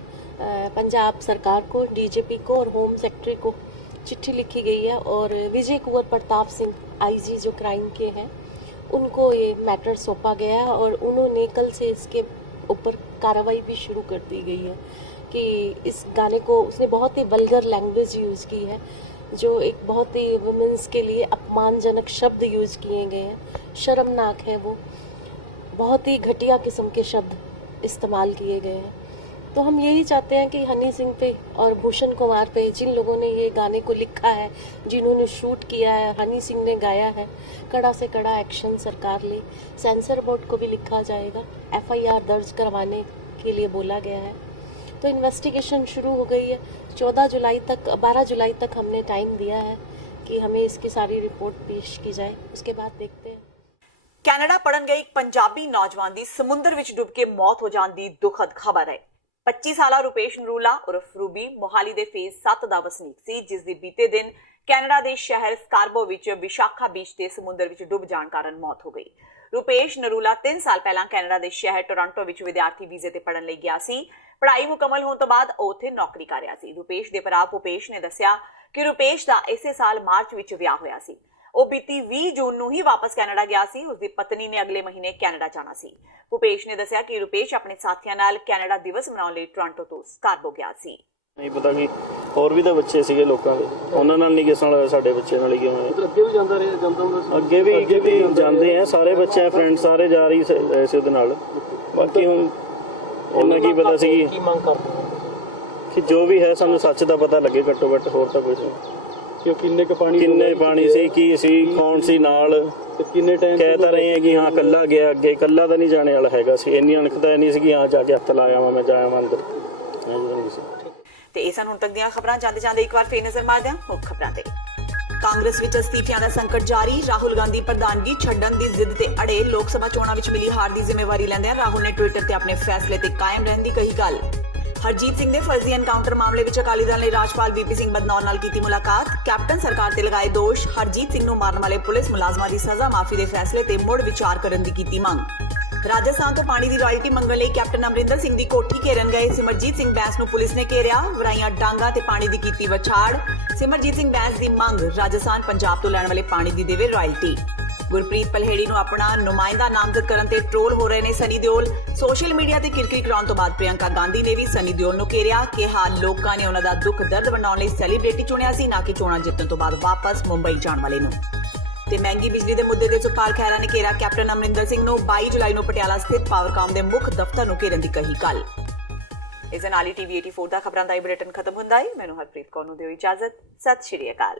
पंजाब सरकार को, DGP को और होम सेक्रेटरी को चिट्ठी लिखी गई है। और विजय कुंवर प्रताप सिंह IG जो क्राइम के हैं उनको ये मैटर सौंपा गया है और उन्होंने कल से इसके ऊपर कार्रवाई भी शुरू कर दी गई है कि इस गाने को उसने बहुत ही वल्गर लैंग्वेज यूज़ की है, जो एक बहुत ही वुमेंस के लिए अपमानजनक शब्द यूज़ किए गए हैं, शर्मनाक है वो, बहुत ही घटिया किस्म के शब्द इस्तेमाल किए गए हैं। तो हम यही चाहते हैं कि हनी सिंह पे और भूषण कुमार पे, जिन लोगों ने ये गाने को लिखा है, जिन्होंने शूट किया है, हनी सिंह ने गाया है, कड़ा से कड़ा एक्शन सरकार ले। सेंसर बोर्ड को भी लिखा जाएगा, FIR दर्ज करवाने के लिए बोला गया है। तो इन्वेस्टिगेशन शुरू हो गई है। 12 जुलाई तक हमने टाइम दिया है कि हमें इसकी सारी रिपोर्ट पेश की जाए, उसके बाद देखते हैं। ਕੈਨੇਡਾ ਪੜਨ ਗਏ ਇੱਕ ਪੰਜਾਬੀ ਨੌਜਵਾਨ ਦੀ ਸਮੁੰਦਰ ਵਿੱਚ ਡੁੱਬ ਕੇ ਮੌਤ ਹੋ ਜਾਣ ਦੀ ਦੁਖਦ ਖਬਰ ਹੈ। 25 ਸਾਲਾ ਰੂਪੇਸ਼ ਨਰੂਲਾ ਉਰਫ ਰੂਬੀ ਮੋਹਾਲੀ ਦੇ ਫੇਜ਼ 7 ਦਾ ਵਸਨੀਕ ਸੀ, ਜਿਸ ਦੀ ਬੀਤੇ ਦਿਨ ਕੈਨੇਡਾ ਦੇ ਸ਼ਹਿਰ ਸਕਾਰਬੋ ਵਿੱਚ ਵਿਸ਼ਾਖਾ ਬੀਚ ਤੇ ਸਮੁੰਦਰ ਵਿੱਚ ਡੁੱਬ ਜਾਣ ਕਾਰਨ ਮੌਤ ਹੋ ਗਈ। ਰੂਪੇਸ਼ ਨਰੂਲਾ 3 ਸਾਲ ਪਹਿਲਾਂ ਕੈਨੇਡਾ ਦੇ ਸ਼ਹਿਰ ਟੋਰਾਂਟੋ ਵਿੱਚ ਵਿਦਿਆਰਥੀ ਵੀਜ਼ੇ ਤੇ ਪੜਨ ਲਈ ਗਿਆ ਸੀ। ਪੜ੍ਹਾਈ ਮੁਕੰਮਲ ਹੋਣ ਤੋਂ ਬਾਅਦ ਉਹ ਉੱਥੇ ਨੌਕਰੀ ਕਰ ਰਿਹਾ ਸੀ। ਰੂਪੇਸ਼ ਦੇ ਭਰਾ ਭੁਪੇਸ਼ ਨੇ ਦੱਸਿਆ ਕਿ ਰੂਪੇਸ਼ ਦਾ ਇਸੇ ਸਾਲ ਮਾਰਚ ਵਿੱਚ ਵਿਆਹ ਹੋਇਆ ਸੀ। ਉਹ ਬੀਤੀ 20 ਜੂਨ ਨੂੰ ਹੀ ਵਾਪਸ ਕੈਨੇਡਾ ਗਿਆ ਸੀ। ਉਸ ਦੀ ਪਤਨੀ ਨੇ ਅਗਲੇ ਮਹੀਨੇ ਕੈਨੇਡਾ ਜਾਣਾ ਸੀ। ਭੁਪੇਸ਼ ਨੇ ਦੱਸਿਆ ਕਿ ਰੂਪੇਸ਼ ਆਪਣੇ ਸਾਥੀਆਂ ਨਾਲ ਕੈਨੇਡਾ ਦਿਵਸ ਮਨਾਉਣ ਲਈ ਟੋਰਾਂਟੋ ਤੋਂ ਸਕਾਰਬੋ ਗਿਆ ਸੀ। ਨਹੀਂ ਪਤਾ ਕਿ ਹੋਰ ਵੀ ਤਾਂ ਬੱਚੇ ਸੀਗੇ ਲੋਕਾਂ ਦੇ, ਉਹਨਾਂ ਨਾਲ ਨਹੀਂ ਕਿਸ ਨਾਲ ਹੋਇਆ, ਸਾਡੇ ਬੱਚੇ ਨਾਲ ਹੀ ਕਿਉਂ ਹੋਇਆ। ਅੱਗੇ ਵੀ ਜਾਂਦਾ ਹੁੰਦਾ ਸੀ, ਅੱਗੇ ਵੀ ਜਾਂਦੇ ਆ ਸਾਰੇ ਬੱਚੇ, ਫਰੈਂਡ ਸਾਰੇ ਜਾ ਰਹੀ ਸੀ ਉਹਦੇ ਨਾਲ। ਬਾਕੀ ਹੁਣ ਉਹਨਾਂ ਕੀ ਪਤਾ ਸੀ ਕੀ ਮੰਗ ਕਰਦੇ ਕਿ ਜੋ ਵੀ ਹੈ ਸਾਨੂੰ ਸੱਚ ਦਾ ਪਤਾ ਲੱਗੇ ਘੱਟੋ ਘੱਟ, ਹੋਰ ਤਾਂ ਕੁਝ ਨਹੀਂ। ਕਿ ਕਿੰਨੇ ਪਾਣੀ ਸੀ, ਕੀ ਸੀ, ਕੌਣ ਸੀ ਨਾਲ, ਕਿੰਨੇ ਟਾਈਮ ਕਹਿ ਤਾਂ ਰਹੇ ਆ ਕਿ ਹਾਂ ਕੱਲਾ ਗਿਆ, ਅੱਗੇ ਕੱਲਾ ਤਾਂ ਨਹੀਂ ਜਾਣੇ ਵਾਲਾ ਹੈਗਾ ਸੀ, ਇੰਨੀ ਅਣਖ ਤਾਂ ਨਹੀਂ ਸੀ ਕਿ ਹਾਂ ਜਾ ਕੇ ਹੱਥ ਲਾਇਆ ਮੈਂ ਜਾਇਆ ਅੰਦਰ। ਤੇ ਇਹ ਸਨ ਹੁਣ ਤੱਕ ਦੀਆਂ ਖਬਰਾਂ। ਜਾਂਦੇ ਇੱਕ ਵਾਰ ਫੇਰ ਨਜ਼ਰ ਮਾਰਦੇ ਹਾਂ ਮੁੱਖ ਖਬਰਾਂ ਤੇ। ਕਾਂਗਰਸ ਵਿੱਚ ਅਸਤੀਫਿਆਂ ਦਾ ਸੰਕਟ ਜਾਰੀ। ਰਾਹੁਲ ਗਾਂਧੀ ਪ੍ਰਧਾਨਗੀ ਛੱਡਣ ਦੀ ਜ਼ਿੱਦ ਤੇ ਅੜੇ। ਲੋਕ ਸਭਾ ਚੋਣਾਂ ਵਿੱਚ ਮਿਲੀ ਹਾਰ ਦੀ ਜ਼ਿੰਮੇਵਾਰੀ ਲੈਂਦਿਆਂ ਰਾਹੁਲ ਨੇ ਟਵਿੱਟਰ ਤੇ ਆਪਣੇ ਫੈਸਲੇ ਤੇ ਕਾਇਮ ਰਹਿਣ ਦੀ ਕਹੀ ਗੱਲ। ਹਰਜੀਤ ਸਿੰਘ ਦੇ ਫਰਜ਼ੀ ਐਨਕਾਊਂਟਰ ਮਾਮਲੇ ਵਿੱਚ ਅਕਾਲੀ ਦਲ ਨੇ ਰਾਜਪਾਲ ਵੀਪੀ ਸਿੰਘ ਬਦਨੌਰ ਨਾਲ ਕੀਤੀ ਮੁਲਾਕਾਤ। ਕੈਪਟਨ ਸਰਕਾਰ ਤੇ ਲਗਾਏ ਦੋਸ਼। ਹਰਜੀਤ ਸਿੰਘ ਨੂੰ ਮਾਰਨ ਵਾਲੇ ਪੁਲਿਸ ਮੁਲਾਜ਼ਮਾਂ ਦੀ ਸਜ਼ਾ ਮਾਫੀ ਦੇ ਫੈਸਲੇ ਤੇ ਮੁੜ ਵਿਚਾਰ ਕਰਨ ਦੀ ਕੀਤੀ ਮੰਗ। ਰਾਜਸਥਾਨ ਤੋਂ ਪਾਣੀ ਦੀ ਰਾਇਲਟੀ ਮੰਗਣ ਲਈ ਕੈਪਟਨ ਅਮਰਿੰਦਰ ਸਿੰਘ ਦੀ ਕੋਠੀ ਘੇਰਨ ਗਏ ਸਿਮਰਜੀਤ ਸਿੰਘ ਬੈਂਸ ਨੂੰ ਪੁਲਿਸ ਨੇ ਘੇਰਿਆ। ਵਰਾਈਆਂ ਡਾਂਗਾ ਤੇ ਪਾਣੀ ਦੀ ਕੀਤੀ ਵਛਾੜ। ਸਿਮਰਜੀਤ ਸਿੰਘ ਬੈਂਸ ਦੀ ਮੰਗ ਰਾਜਸਥਾਨ ਪੰਜਾਬ ਤੋਂ ਲੈਣ ਵਾਲੇ ਪਾਣੀ ਦੀ ਦੇਵੇ ਰਾਇਲਟੀ। ਗੁਰਪ੍ਰੀਤ ਪਲਹੇੜੀ ਨੂੰ ਆਪਣਾ ਨੁਮਾਇੰਦਾ ਨਾਮਜ਼ਦ ਕਰਨ ਤੇ ਟ੍ਰੋਲ ਹੋ ਰਹੇ ਨੇ ਸਨੀ ਦਿਓਲ। ਸੋਸ਼ਲ ਮੀਡੀਆ ਤੇ ਕਿਰਕਿਰੀ ਕਰਾਉਣ ਤੋਂ ਬਾਅਦ ਪ੍ਰਿਯੰਕਾ ਗਾਂਧੀ ਨੇ ਵੀ ਸਨੀ ਦਿਓਲ ਨੂੰ ਘੇਰਿਆ। ਕਿਹਾ ਲੋਕਾਂ ਨੇ ਉਹਨਾਂ ਦਾ ਦੁੱਖ ਦਰਦ ਵੰਡਾਉਣ ਲਈ ਸੈਲੀਬ੍ਰਿਟੀ ਚੁਣਿਆ ਸੀ, ਨਾ ਕਿ ਚੋਣਾਂ ਜਿੱਤਣ ਤੋਂ ਬਾਅਦ ਵਾਪਸ ਮੁੰਬਈ ਜਾਣ ਵਾਲੇ ਨੂੰ। ਤੇ ਮਹਿੰਗੀ ਬਿਜਲੀ ਦੇ ਮੁੱਦੇ ਤੇ ਸੁਖਪਾਲ ਖਹਿਰਾ ਨੇ ਘੇਰਿਆ ਕੈਪਟਨ ਅਮਰਿੰਦਰ ਸਿੰਘ ਨੂੰ। 22 ਜੁਲਾਈ ਨੂੰ ਪਟਿਆਲਾ ਸਥਿਤ ਪਾਵਰਕਾਮ ਦੇ ਮੁੱਖ ਦਫ਼ਤਰ ਨੂੰ ਘੇਰਨ ਦੀ ਕਹੀ ਗੱਲ। ਇਸ ਦੇ ਨਾਲ ਹੀ TV 84 ਦਾ ਖਬਰਾਂ ਦਾ ਇਹ ਬੁਲੇਟਿਨ ਖਤਮ ਹੁੰਦਾ ਹੈ। ਮੈਨੂੰ ਹਰਪ੍ਰੀਤ ਕੌਰ ਨੂੰ ਦਿਓ ਇਜਾਜ਼ਤ। ਸਤਿ ਸ਼੍ਰੀ ਅਕਾਲ।